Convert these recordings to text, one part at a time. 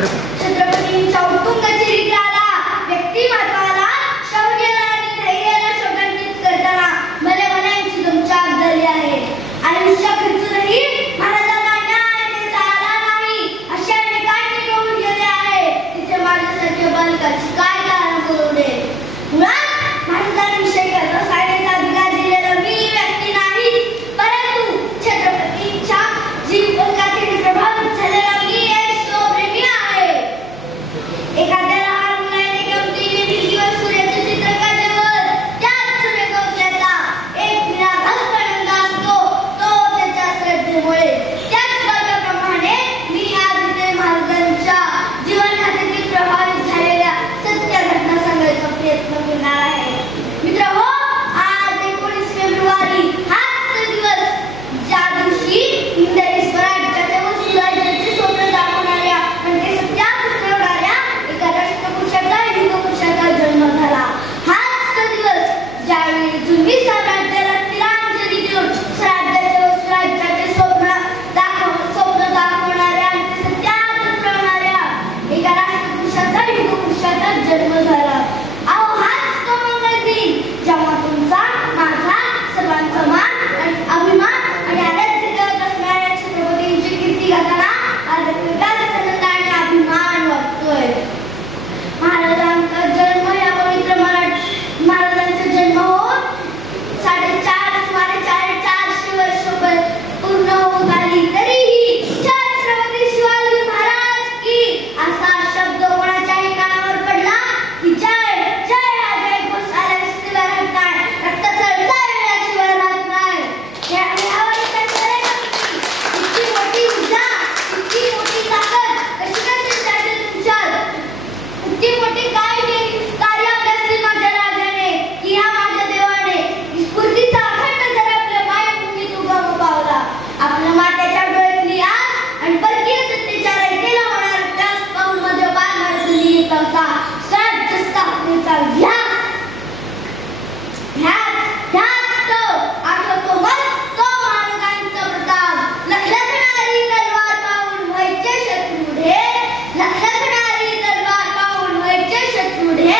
छत्रपतींच्या उत्तुंग चरित्राला, व्यक्तिमत्वाला, शौर्याला आणि धैर्याला शोभान्वित करताना मनाची दमछाक झाली आहे. आयुष्य खर्चूनही महाराजांना न्याय देता आला नाही अशा अनेकांनी करून गेले आहे. तिथे माझ्यासारख्या बालकाची काय कारण बोलवले. मुळात महाराजांविषयी रसायनाचा अधिकार दिलेला मी व्यक्ती नाही, परंतु छत्रपतींच्या जीवनातील प्रभावित झालेला मी एक प्रेमी आहे. एखाद्या लहान मुलाने गमतीने भिंतीवर सूर्याचे चित्र काढल्यावर त्यात सूर्यकोसल्याचा एक निरागस रंग असतो, तो त्याच्या श्रद्धेमुळे. त्याच वर्गाप्रमाणे मी आज इथे महाराजांच्या जीवनगाथेतील प्रभावित झालेल्या सत्य घटना सांगायचा प्रयत्न करणार आहे. मित्रहो, आज 19 फेब्रुवारी हाच दिवस ज्या दिवशी इंग्रजी स्वराज्याचे व सुराज्याचे स्वप्न दाखवणाऱ्या आणि ते सत्यात उतरवणाऱ्या एका राष्ट्रपुरुषाचा, युगपुरुषाचा जन्म झाला. हाच तो दिवस ज्यावेळी जुलमी साम्राज्याला तिलांजली देऊन स्वराज्याचे व सुराज्याचे स्वप्न दाखवणाऱ्या आणि ते सत्यात उतरवणाऱ्या एका राष्ट्रपुरुषाचा, युगपुरुषाचा जन्म झाला. अहो, हाच तो मंगल दिन जेव्हा तुमचा, माझा, सर्वांचा मान आणि अभिमान आणि आराध्य दैवत असणाऱ्या छत्रपतींची कीर्ती गाताना आज वेगळाच आनंद आणि अभिमान वाटतोय. महाराजांचा जन्म या पवित्र महाराजांचा जन्म होऊन सुमारे 450 वर्ष पूर्ण होत आली, तरीही छत्रपती शिवाजी महाराज की असा शब्द कोणाच्याही कानावर पडला की जय जय हा जय घोष आल्याशिवाय राहत नाही, रक्ताचा चळचळल्याशिवाय राहत नाही. यावर इतकी मोठी ऊर्जा, इतकी मोठी ताकद कशी काय संचारली तुमच्यात? इतकी मोठी कार्य आपल्या श्री माझ्या राजाने की ह्या माझ्या देवाने स्फूर्तीचा अखंड जर आपल्या मायभूमीत उगम पावला. आपल्या मातेच्या डोळ्यातली आग आणि परकीय सत्तेच्या रयतेला होणार त्यास पाहून मध्ये बाण मारतून येत होता स्वराज्य स्थापनेचा ध्यास तो आठवतो मस्त महाराजांचा प्रताप. लखलखणारी तलवार पाहून व्हायचे शत्रुढे, लखलखणारी तलवार पाहून व्हायचे शत्रुढे.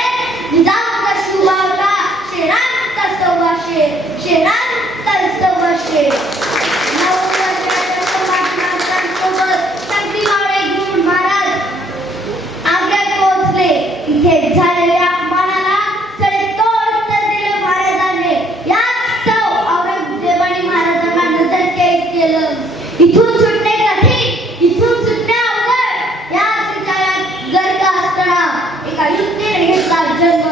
निजामचा शिवबावला शेरांचा सव्वा शेर, शेरांचा सव्वा शेर. 9 वर्षाच्या समाजमातांसोबत संगती मावळे घेऊन महाराज आग्र्यात पोहोचले. इथे झालेल्या अपमानाला सडेतोड उत्तर दिले महाराजांनी. याच औरंगजेबाने महाराजांना नजरकैद केलं. इथून सुटणे कठीण, इथून सुटणे अवघड. याच विचारात गर्द असताना एका युक्तीने घेतला जन्म.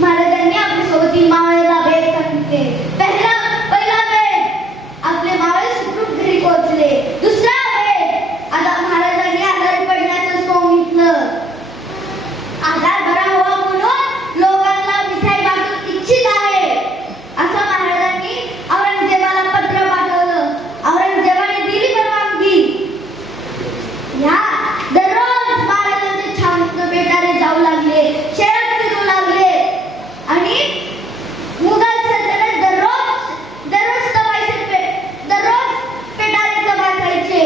महाराजांनी आपल्या सोबतील मावळेला भेट सांगितले. पहिला वेळ आपले मावळे सुखरूप घरी पोहोचले. दुसरा वेळ आता महाराजांनी आजारी पडण्याचं सांगितलं. आजार बरा व्हावा म्हणून लोकांना मिठाई वाटून इच्छित आहे असं महाराजांनी औरंगजेबाला पत्र पाठवलं. औरंगजेबाने दिली परवानगी. या दररोज महाराजांचे छावणीतून बेटारे जाऊ लागले, शहरात फिरू लागले आणि मुघल सल्तनत दररोज पेटारे तपासायचे.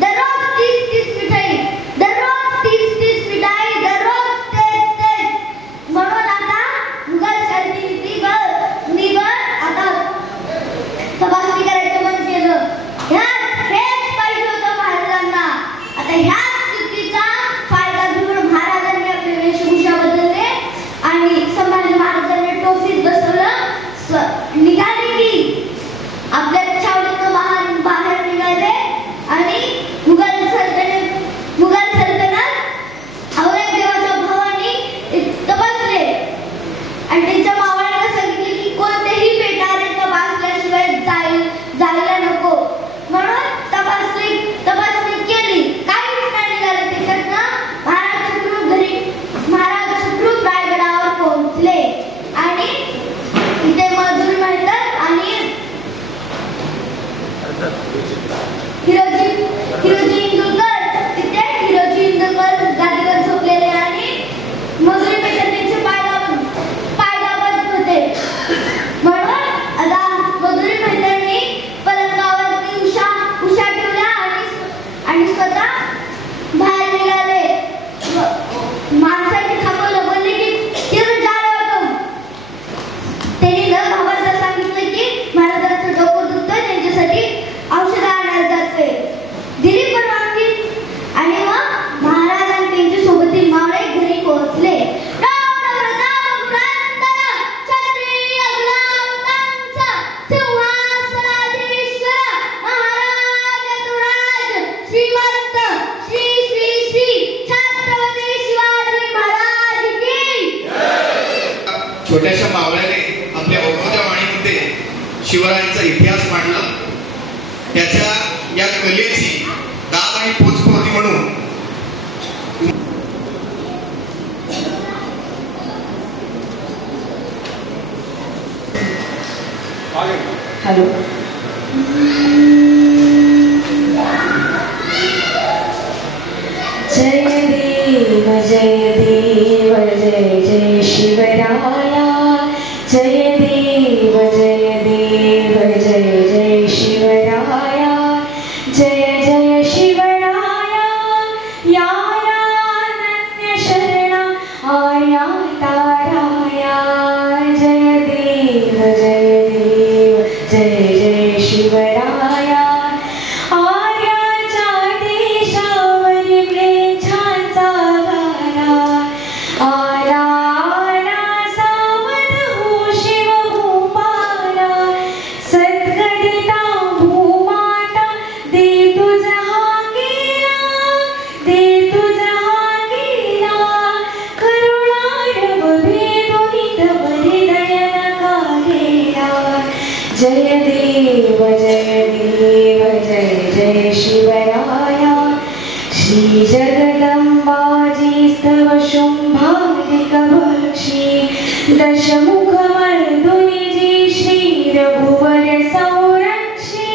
दररोज 30 मिठाई, दररोज 30 मिठाई, दररोज तेच. म्हणून आता मुघल सल्तनतीवर आता तपासणी करायचं मन केलं. हेच पाहिजे होतं महाराजांना. आता ह्याच चुकीचा फायदा घेऊन महाराजांनी आपले वेशभूषा बदलले आणि संभाजी महाराजांनी टोपीत बसवलं. निघाले की आपल्या छावणीतून बाहेर निघाले आणि मुघल सल्तनत औरंगजेबाच्या भावानी तपासले आणि त्यांच्या मावळ्यांना सांगितले की कोणतेही पेटारे तपासल्याशिवाय जायला नको. म्हणून तपासणी केली. काहीच नाही निघालं त्याच्यातनं. महाराज सुखरूप रायगडावर पोहोचले आणि इथे मधुर मेहतर आणि हिरोजी इंदुरकर गादीवर झोपलेले आणि मधुरी मेहतर त्यांचे पाय दाबत होते. म्हणून आता मधुरी मेहतरनी पलंगावरती उशा ठेवल्या आणि स्वतः बाहेर निघाले. छोट्याशा मावळ्याने आपल्या अवघ्या वाणीमध्ये शिवरायांचा इतिहास मांडला. त्याच्या या कलेची दाद आणि पोचपावती म्हणून हॅलो, जय देव जय देव जय जय शिवराया, जय देव जय देव जय जय शिवराया, जय जय शिवराया, या अनन्य शरणा आर्या ताराया, जय देव जय देव जय जय शिवराया, आर्याच्या देशावरी म्लेच्छांचा वारा, आला आला सावध हो शिवभूपाला, सद्गदिता भूमाता दे तुझा गेला, दे तुझा गेला, करुणारव भेदोनी तव हृदय नका गेला, जय देव जय देव जय जय शिवराया, श्री जगदंबाजी स्तव शुंभालिक भक्षी, दशमुख मर्दुनी जी श्री रघुवर संरक्षी,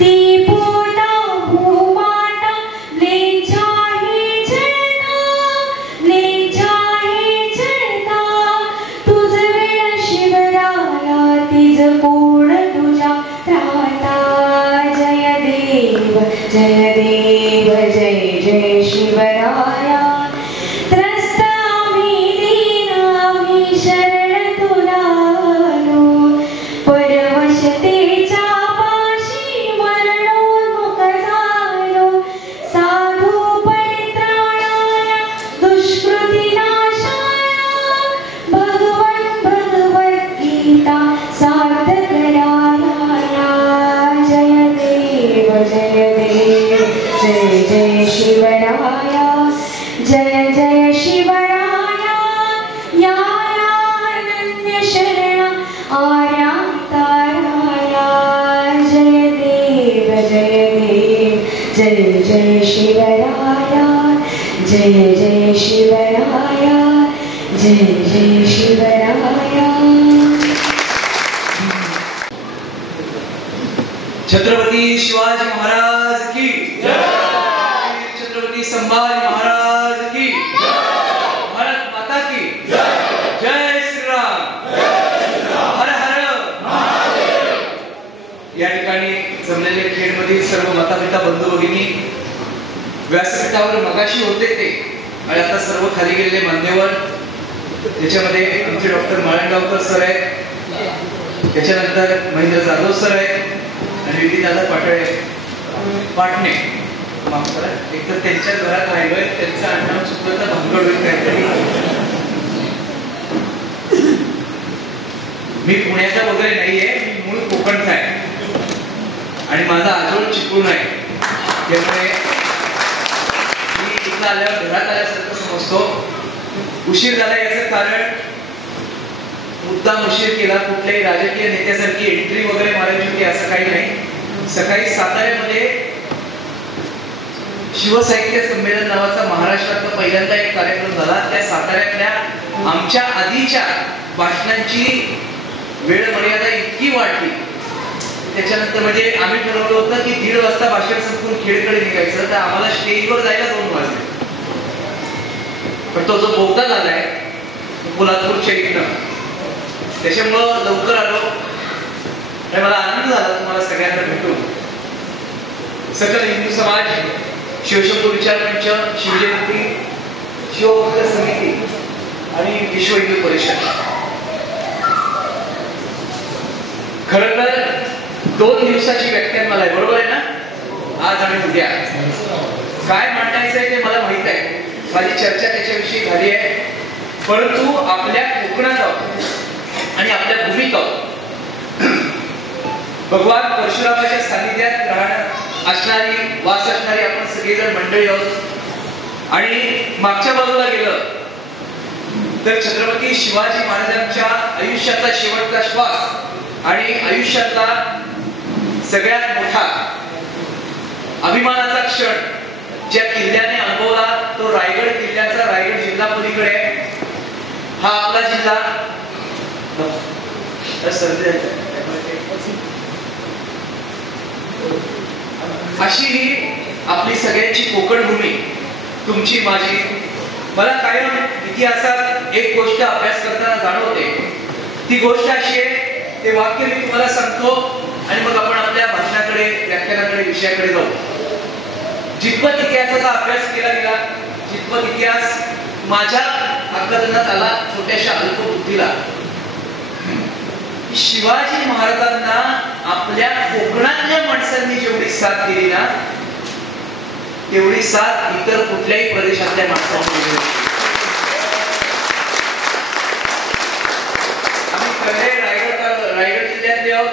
ती पोटा भूमाता लेछाही चढता, लेछाही चढता, तुझ वेळ शिवराया तिज कोण तुझ्या त्राता, जय देव जय देव जय जय शिवराया, त्रस्त आम्ही दीन आम्ही शरण तुला आलो, परवशतेच्या पाशी मरणोन्मुख झालो, साधू परित्राणाय दुष्कृती नाशाय, भगवन् भगवद्गीता सार्थ कराया, जय देव जय देव जय जय शिवराया, जय जय शिवराया, या अनन्य शरणा आर्या ताराया, जय देव जय देव जय जय शिवराया, जय जय शिवराया, जय जय शिवराया. छत्रपती शिवाजी महाराज की जय, छत्रपती संभाजी महाराज की जय, भारत माता की जय, जय श्रीराम, हर हर महादेव. या ठिकाणी जमलेले खेडमधील सर्व मातापिता बंधू भगिनी, व्यासपीठावर मगाशी होते ते आणि आता सर्व खाली गेलेले मान्यवर, त्याच्यामध्ये आमचे डॉक्टर माळंगावकर सर आहेत, त्याच्यानंतर महेंद्र जाधव सर आहेत आणि विधीदादा पाटणे, माफ करा, एक तर त्यांच्या घरात राहिलोय, त्यांचं आडनाव चुकलं तर भानगड होईल काहीतरी. मी पुण्याचा वगैरे नाहीये, मी मूळ कोकणचा आहे आणि माझा आजोळ चिपळूण आहे, त्यामुळे मी इथं आल्यावर घरात आल्यासारखं समजतो. उशीर झाला याचं कारण मुद्दाम उशीर केला, कुठल्याही राजकीय नेत्यासारखी एंट्री वगैरे मारायची होती असं काही नाही. सकाळी साताऱ्यामध्ये शिवसाहित्य संमेलन नावाचा महाराष्ट्रातला पहिल्यांदा एक कार्यक्रम झाला. त्या साताऱ्यातल्या आमच्या आधीच्या भाषणांची वेळ मर्यादा इतकी वाढली, त्याच्यानंतर म्हणजे आम्ही ठरवलं होतं की 1:30 वाजता भाषण संपून खेडकडे निघायचं, तर आम्हाला स्टेजवर जायला 2 वाजले. पण तो जो बोगदा झालाय पोलादपूरच्या इथनं, त्याच्यामुळं लवकर आलो आणि मला आनंद झाला तुम्हाला सगळ्यांना भेटून. सकल हिंदू समाज, शिवशंभू विचार मंच, शिवजयंती, शिवभक्त समिती आणि विश्व हिंदू परिषद, खरं तर 2 दिवसाची व्याख्यान मला आहे, बरोबर आहे ना? आज आणि उद्या काय मांडायचं आहे ते मला माहित आहे, माझी चर्चा त्याच्याविषयी झाली आहे. परंतु आपल्या कोकणात आहोत आणि आपल्या भूमीत आहोत. भगवान परशुरामाच्या सानिध्यात राहणार असणारी, वास असणारी आपण सगळेजण मंडळी आहोत. आणि मागच्या बाजूला गेलं तर छत्रपती शिवाजी महाराजांच्या आयुष्याचा शेवटचा श्वास आणि आयुष्यातला सगळ्यात मोठा अभिमानाचा क्षण ज्या किल्ल्याने अनुभवला तो रायगड किल्ल्याचा, रायगड जिल्हा पलीकडे हा आपला जिल्हा अशी ही आपली सगळ्यांची कोकण भूमी, तुमची माझी. मला कायम इतिहासात एक गोष्ट अभ्यास करताना जाणवते. ती गोष्ट अशी आहे, ते वाक्य मी तुम्हाला सांगतो आणि मग आपण आपल्या भाषणाकडे, व्याख्यानाकडे, विषयाकडे जाऊ. जितपत इतिहासाचा अभ्यास केला गेला, जितपत इतिहास माझ्या आकलनात आला, छोट्याशा अल्पबुद्धीला, शिवाजी महाराजांना आपल्या कोकणातल्या माणसांनी जेवढी साथ दिली ना, तेवढी साथ इतर कुठल्याही प्रदेशातल्या माणसांनी दिली. आम्ही कळे रायगड जिल्ह्यातले आहोत.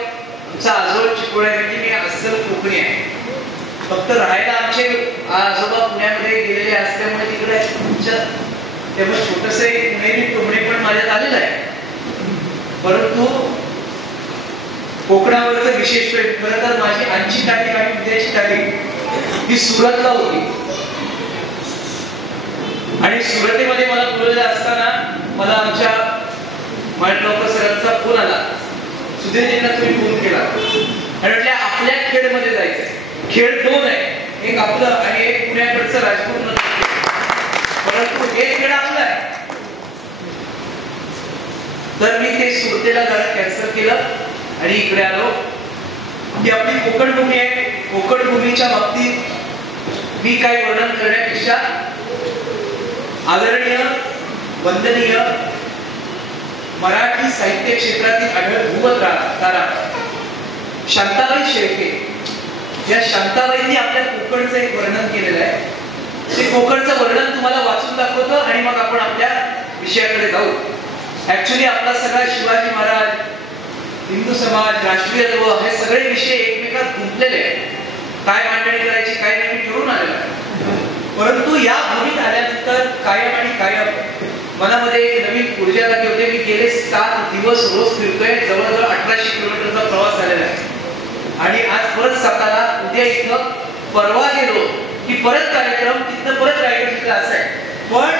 आमचा आजोळ चिपळूणमध्ये, मी अस्सल कोकणी आहे. फक्त राहायला आमचे आजोबा पुण्यामध्ये गेलेले असल्यामुळे तिकडे त्यामुळे छोटस एक पुणेरी टोमणे पण माझ्यात आलेलं आहे. परंतु कोकणावरचं विशेष खरं तर माझी आजची तारीख आणि उद्याची तारीख ही सुरतला होती. आणि सुरतेमध्ये मला बोललेलं असताना मला आमच्या मांडलकर सरांचा फोन आला. सुधीरजींना तुम्ही फोन केला आणि म्हटलं आपल्या खेडमध्ये जायचंय. खेळ दोन आहे, एक आपलं आणि एक पुण्याकडचं राजपूर. परंतु हे खेळ आपलं आहे. तर मी ते सुरतेला जाणं कॅन्सल केलं आणि इकडे आलो. ही आपली कोकण भूमी आहे. कोकण भूमीच्या बाबतीत मी काही वर्णन करण्यापेक्षा आदरणीय, वंदनीय मराठी साहित्य क्षेत्रातील आढळ तारा शांताबाई शेळके, या शांताबाईंनी आपल्या कोकणचं एक वर्णन केलेलं आहे. ते कोकणचं वर्णन तुम्हाला वाचून दाखवतो आणि मग आपण आपल्या विषयाकडे जाऊ. ऍक्च्युली आपला सगळा शिवाजी महाराज, हिंदू समाज, राष्ट्रीयत्व हे सगळे विषय एकमेकात गुंतलेले आहेत. काय मांडणी करायची, काय नाही ठरवून आलेलं आहे. परंतु या भूमीत आल्यानंतर कायम आणि कायम मनामध्ये एक नवीन ऊर्जा लागली होती. मी गेले 7 दिवस रोज फिरतोय. जवळजवळ 1800 किलोमीटरचा प्रवास झालेला आहे. आणि आज परत सातारा, उद्या इथं, परवा गेलो की परत कार्यक्रम, तिथं परत रायगड जिल्हा असं आहे. पण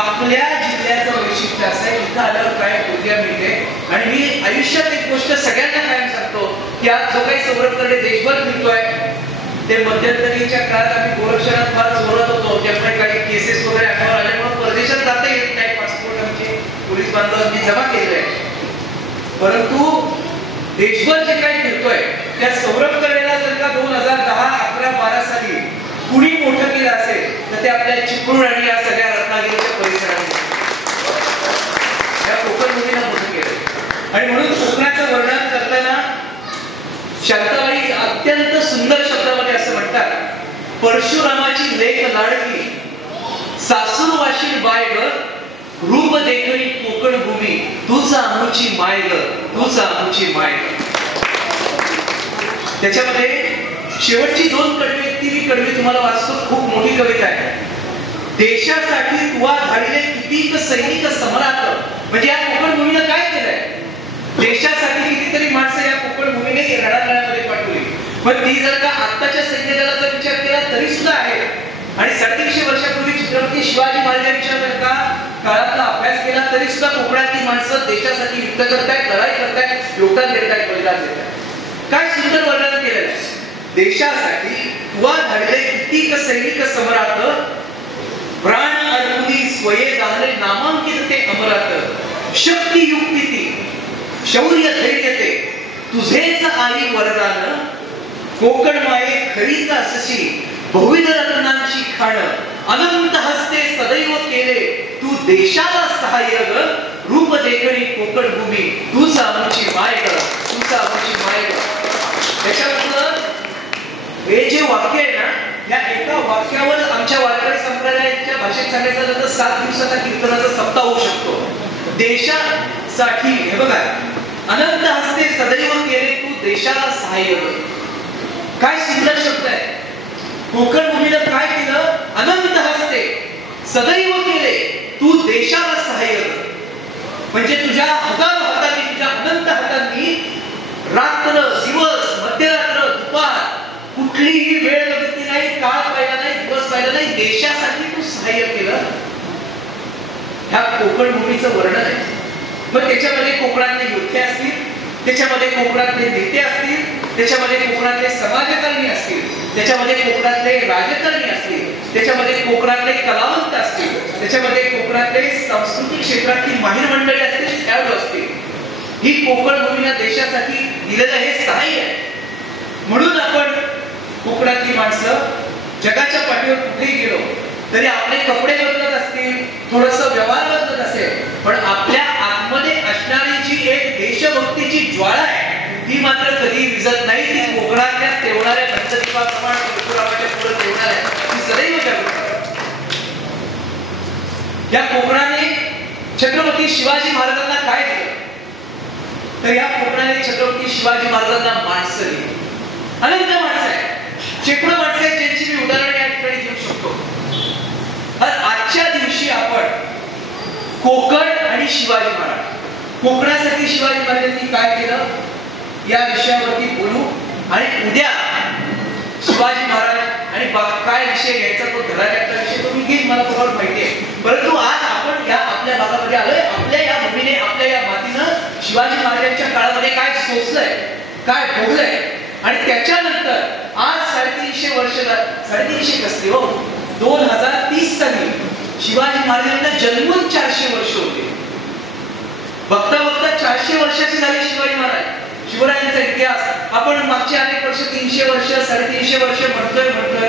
आपल्या जिल्ह्याचं वैशिष्ट्य असं आहे, इथं आल्यावर काय ऊर्जा मिळते. आणि मी आयुष्यात एक गोष्ट सगळ्यांना कायम सांगतो की आज जो काही सौरभ करणे देशभर फिरतोय, ते मध्यंतरीच्या काळात आम्ही गोरक्षणात फार जोरात होतो. त्यामुळे काही केसेस वगैरे अंगावर आल्यामुळे परदेशात जाता येत नाही. पासपोर्ट आमचे पोलीस बांधवांनी जमा केलेले आहे. परंतु देशभर जे काही फिरतोय त्या सौरभ करणेला जर का 2010, 11, 12 साली कुणी मोठं केलं असेल तर ते आपल्या चिपळूण आणि या सगळ्या रत्नागिरीच्या परिसरात या कोकण भूमीला मोठं केलं. आणि म्हणून कोकणाचं वर्णन करताना शांताबाई अत्यंत सुंदर शब्दामध्ये असं म्हणतात, परशुरामाची लेक लाडकी सासूर वाशील बाय ग, रूप देखणी कोकण भूमी, तुझा आमची माय ग, तुझा आमची माय. त्याच्यामध्ये शेवटची 2 कडवी, ती कडवी तुम्हाला वाचतो. खूप मोठी कविता आहे. देशासाठी तुवा धाडले कितीक सैनिक सम्राट. म्हणजे या कोकण भूमीनं काय केलंय? देशासाठी कितीतरी माणसं या कोकण भूमीने रणांगणामध्ये पाठवली. पण ती जर का आत्ताच्या सैन्य दलाचा विचार केला तरी सुद्धा आहे. आणि 350 वर्षापूर्वी छत्रपती शिवाजी महाराजांच्या जर का काळातला अभ्यास केला तरी सुद्धा कोकणातली माणसं देशासाठी युद्ध करतायत, लढाई करतायत, योगदान देतायत, बलिदान देतायत. काय सुंदर वर्णन केलेलं आहे. देशासाठी तुवा धाडले कितीक सैनिक सम्राट, प्राण अर्पुदी स्वये जाणले नामांकित ते अमरात. शक्ती युक्ती ती, शौर्य धैर्य ते, तुझेच आई वरदान. कोकण माये खरीच असशी, बहुविध रत्नांची खाण. अनंत हस्ते सदैव केले तू देशाला सहाय्य ग, रूप देखणी कोकण भूमी, तूच आमची माय ग, तूच आमची माय ग. त्याच्यानंतर हे जे वाक्य आहे ना, या एका वाक्यावर आमच्या वारकरी संप्रदायाच्या भाषेत सांगायचं झालं तर 7 दिवसाचा कीर्तनाचा सप्ताह होऊ शकतो. देशासाठी हे बघा, अनंत हस्ते सदैव केले तू देशाला सहाय्य. काय सुंदर शब्द आहे. कोकण भूमीला काय केलं? अनंत हस्ते सदैव केले तू देशाला सहाय्य. म्हणजे तुझ्या हजारो हातांनी, तुझ्या अनंत हातांनी रात्र दिवस मध्यरात्र दुपार कुठलीही वेळ बघितली नाही, काळ पाहिला नाही, दिवस पाहिला नाही, देशासाठी तू सहाय्य केलं. ह्या कोकण भूमीचं वर्णन आहे. मग त्याच्यामध्ये कोकणातले योद्धे असतील, त्याच्यामध्ये कोकणातले नेते असतील, त्याच्यामध्ये कोकणातले समाजकारणी असतील, त्याच्यामध्ये कोकणातले राजकारणी असतील, त्याच्यामध्ये कोकणातले कलावंत असतील, त्याच्यामध्ये कोकणातले सांस्कृतिक क्षेत्रातली माहीर मंडळी असतील, खेळाडू असतील. ही कोकण भूमीला देशासाठी दिलेलं हे सहाय्य आहे. म्हणून आपण कोकणातली माणसं जगाच्या पाठीवर कुठेही गेलो तरी आपले कपडे बदलत असतील, थोडस व्यवहार बदलत असेल, पण आपल्या आतमध्ये असणारी जी एक देशभक्तीची ज्वाळा आहे ती मात्र कधी विझत नाही. ती कोकणातल्या तेवणाऱ्या गणपतीप्रमाणे परशुरामाच्या पुढे तेवणाऱ्या ती सदैव जागृत. या कोकणाने छत्रपती शिवाजी महाराजांना काय दिलं तर या कोकणाने छत्रपती शिवाजी महाराजांना माणसं दिली. अनंत माणसं आहे, शेकडो माणसं आहेत ज्यांची मी उदाहरण या ठिकाणी देऊ शकतो. आजच्या दिवशी आपण कोकण आणि शिवाजी महाराज, कोकणासाठी शिवाजी महाराजांनी काय केलं या विषयावरती बोलू. आणि उद्या शिवाजी महाराज आणि काय विषय घ्यायचा तो धडाक्याचा विषय तो मी घेईन, मला तुम्हाला माहिती आहे. परंतु आज आपण या आपल्या भागामध्ये आलोय, आपल्या या भूमीने आपल्या या मातीनं शिवाजी महाराजांच्या काळामध्ये काय सोसलंय, काय भोगलंय, आणि त्याच्यानंतर आज 350 वर्ष, 350 कसली हो, 2030 साली शिवाजी महाराजांना जन्मून 400 वर्ष होते. बघता बघता 400 वर्षाचे झाले शिवाजी महाराज. शिवरायांचा इतिहास आपण मागचे अनेक वर्ष, 300 वर्ष, 350 वर्ष म्हणतोय.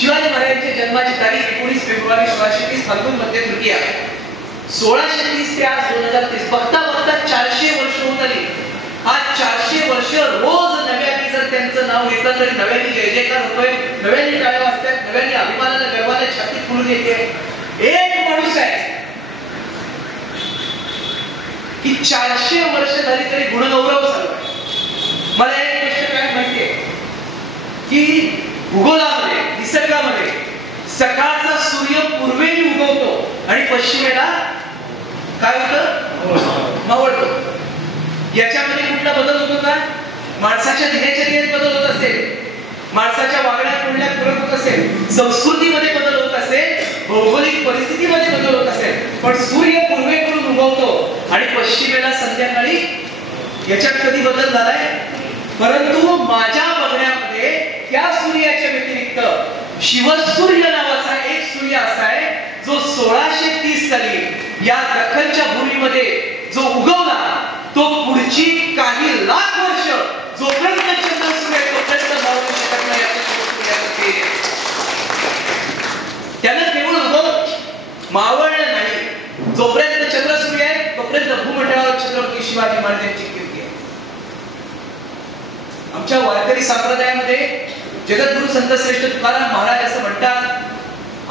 शिवाजी महाराजांच्या जन्माची तारीख 19 फेब्रुवारी 1630 फाल्गुन मध्ये तृतीया, 1630 ते आज 2030. बघता बघता 400 वर्ष होत आली. आज 400 वर्ष रोज नव्याने जर त्यांचं नाव घेतलं तरी नव्याने जय जयकार होतोय, नव्याने टाळ्या वाजतात, नव्याने अभिमानाला गर्वाने छाती फुलून येते. एक माणूस आहे की 400 वर्ष झाली तरी गुणगौरव चालू आहे. मला एक गोष्ट काय माहितीये की भूगोलामध्ये, निसर्गामध्ये सकाळचा सूर्य पूर्वेने उगवतो आणि पश्चिमेला काय होतं, मावळतो. याच्यामध्ये कुठला बदल होतो का? माणसाच्या दिनचर्येत बदल होत असेल, माणसाच्या वागण्यात बोलण्यात फरक होत असेल, संस्कृतीमध्ये बदल होत असेल, भौगोलिक परिस्थितीमध्ये बदल होत असेल, पण सूर्य पूर्वेकडून उगवतो आणि पश्चिमेला संध्याकाळी. याच्यात कधी बदल झालाय? परंतु माझ्या बघण्यामध्ये त्या सूर्याच्या व्यतिरिक्त शिवसूर्य नावाचा एक सूर्य असा आहे जो 1630 साली या दख्खनच्या भूमीमध्ये जो उगवला, तो पुढची काही लाख वर्ष जोपर्यंत चंद्र सूर्य तोपर्यंत मावळू शकत नाही. त्यानं केवळ मावळलं नाही, जोपर्यंत चंद्र सूर्य आहे तोपर्यंत भूमंडळावर छत्रपती शिवाजी महाराजांची कीर्ती आहे. आमच्या वारकरी संप्रदायामध्ये जगद्गुरु संत श्रेष्ठ तुकाराम महाराज असं म्हणतात,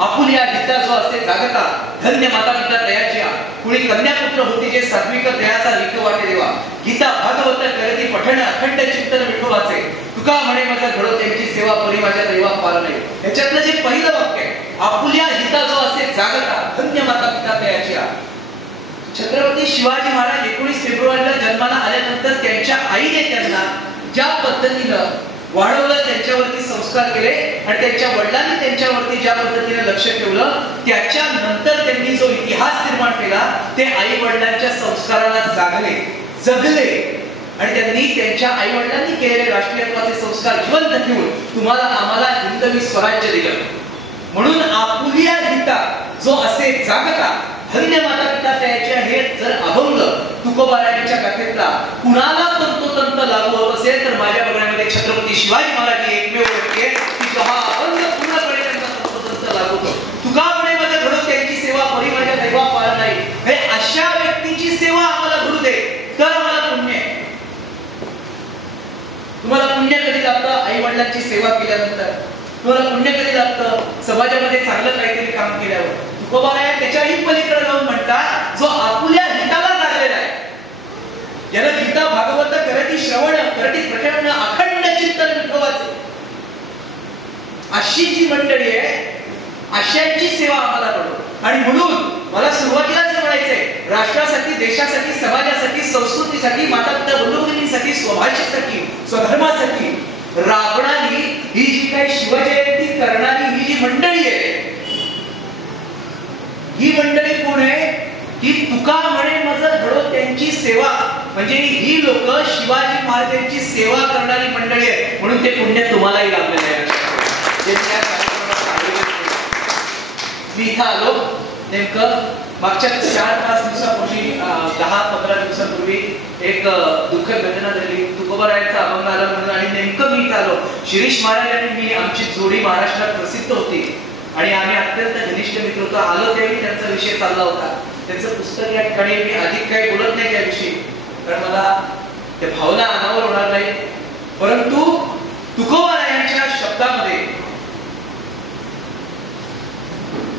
आपुल्या गीता जो असे जागता, धन्य माता पिता दयाच्या, कुणी कन्यापुत्र होती जे सात्विक दयाचा लिख वाटे देवा, गीता भागवत करती पठण अखंड चिंतन विठोबाचे, तुका म्हणे माझा घडो त्यांची सेवा परी माझ्या दैवा पाल नाही. याच्यातलं जे पहिलं वाक्य आहे, आपुल्या गीता जो असे जागता, धन्य माता पिता दयाच्या. छत्रपती शिवाजी महाराज 19 फेब्रुवारीला जन्माला आल्यानंतर त्यांच्या आईने त्यांना ज्या पद्धतीनं वाढवलं, त्यांच्यावरती संस्कार केले आणि त्यांच्या वडिलांनी त्यांच्यावरती ज्या पद्धतीने लक्ष ठेवलं, त्याच्यानंतर त्यांनी जो इतिहास निर्माण केला ते आई वडिलांच्या संस्काराला जगले आणि त्यांनी त्यांच्या आई वडिलांनी केलेले राष्ट्रीयत्वाचे संस्कार जिवंत ठेवून तुम्हाला आम्हाला हिंदवी स्वराज्य दिलं. म्हणून आपुल्या गीता जो असे जागता, धन्य माता पिता त्याच्या हे जर अभंग तुकोबारायांच्या कथेतला कुणाला तंतोतंत लागू होत असेल तर माझ्या बघण्यामध्ये छत्रपती शिवाजी महाराज एकमेव व्यक्ती आहे की जो हा अभंग पूर्णपणे त्यांचा तंतोतंत लागू होतो. तुका म्हणे माझ्या घडो त्यांची सेवा परी माझ्या दैवा पाळ नाही. हे अशा व्यक्तीची सेवा आम्हाला घडू दे तर आम्हाला पुण्य आहे. तुम्हाला पुण्य कधी लागतं? आई वडिलांची सेवा केल्यानंतर. तुम्हाला पुण्य कधी लागतं? समाजामध्ये चांगलं काहीतरी काम केल्यावर. तुकोबाराया त्याच्याही पलीकडे जाऊन म्हणतात, जो आपुल्या हिताला लागलेला आहे, ज्याला गीता भागवत करती श्रवण करती प्रकरण अखंड चिंतन विठोबाचे, अशी जी मंडळी आहे अशांची सेवा आम्हाला करू. आणि म्हणून मला सुरुवातीलाच म्हणायचंय राष्ट्रासाठी, देशासाठी, समाजासाठी, संस्कृतीसाठी, माता पिता बंधू भगिनींसाठी, स्वभाषेसाठी, स्वधर्मासाठी राबणारी ही जी काही शिवजयंती करणारी ही जी मंडळी आहे, ही मंडळी कोण आहे? ही तुका म्हणे मज घडो त्यांची सेवा, म्हणजे ही लोक शिवाजी महाराजांची सेवा करणारी मंडळी आहे. म्हणून ते पुण्य तुम्हालाही लाभलेलं आहे. मी इथं आलो नेमकं मागच्या 4-5 दिवसापूर्वी, 10-15 दिवसापूर्वी एक दुःखद घटना झाली. तुकोबारायांचा अभंग आला म्हणून, आणि नेमकं मी इथं आलो. शिरीष महाराज आणि मी, आमची जोडी महाराष्ट्रात प्रसिद्ध होती आणि आम्ही अत्यंत घनिष्ठ मित्र होतो. आलो त्यावेळी त्यांचा विषय चालला होता. त्यांचं पुस्तक या ठिकाणी मी अधिक काही बोलत नाही त्याविषयी, कारण मला त्या भावना अनावर होणार नाही. परंतु तुकोबारायांच्या शब्दामध्ये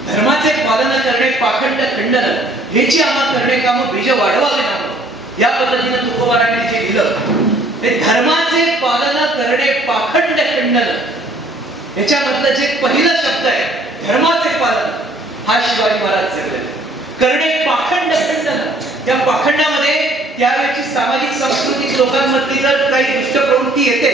धर्माचे पालन करणे पाखंड खंडन हेची आम्हा करणे काम बीज वाढवावे नाम, या पद्धतीने तुकोबारायांनी जे लिहिलं ते धर्माचे पालन करणे पाखंड खंडन, याच्यामधलं जे पहिलं शब्द आहे धर्माचे पालन, हा शिवाजी महाराज जगले. करणे पाखंड खंडन, त्या पाखंडामध्ये त्यावेळेची सामाजिक सांस्कृतिक लोकांमधली तर काही दुष्ट प्रवृत्ती येते,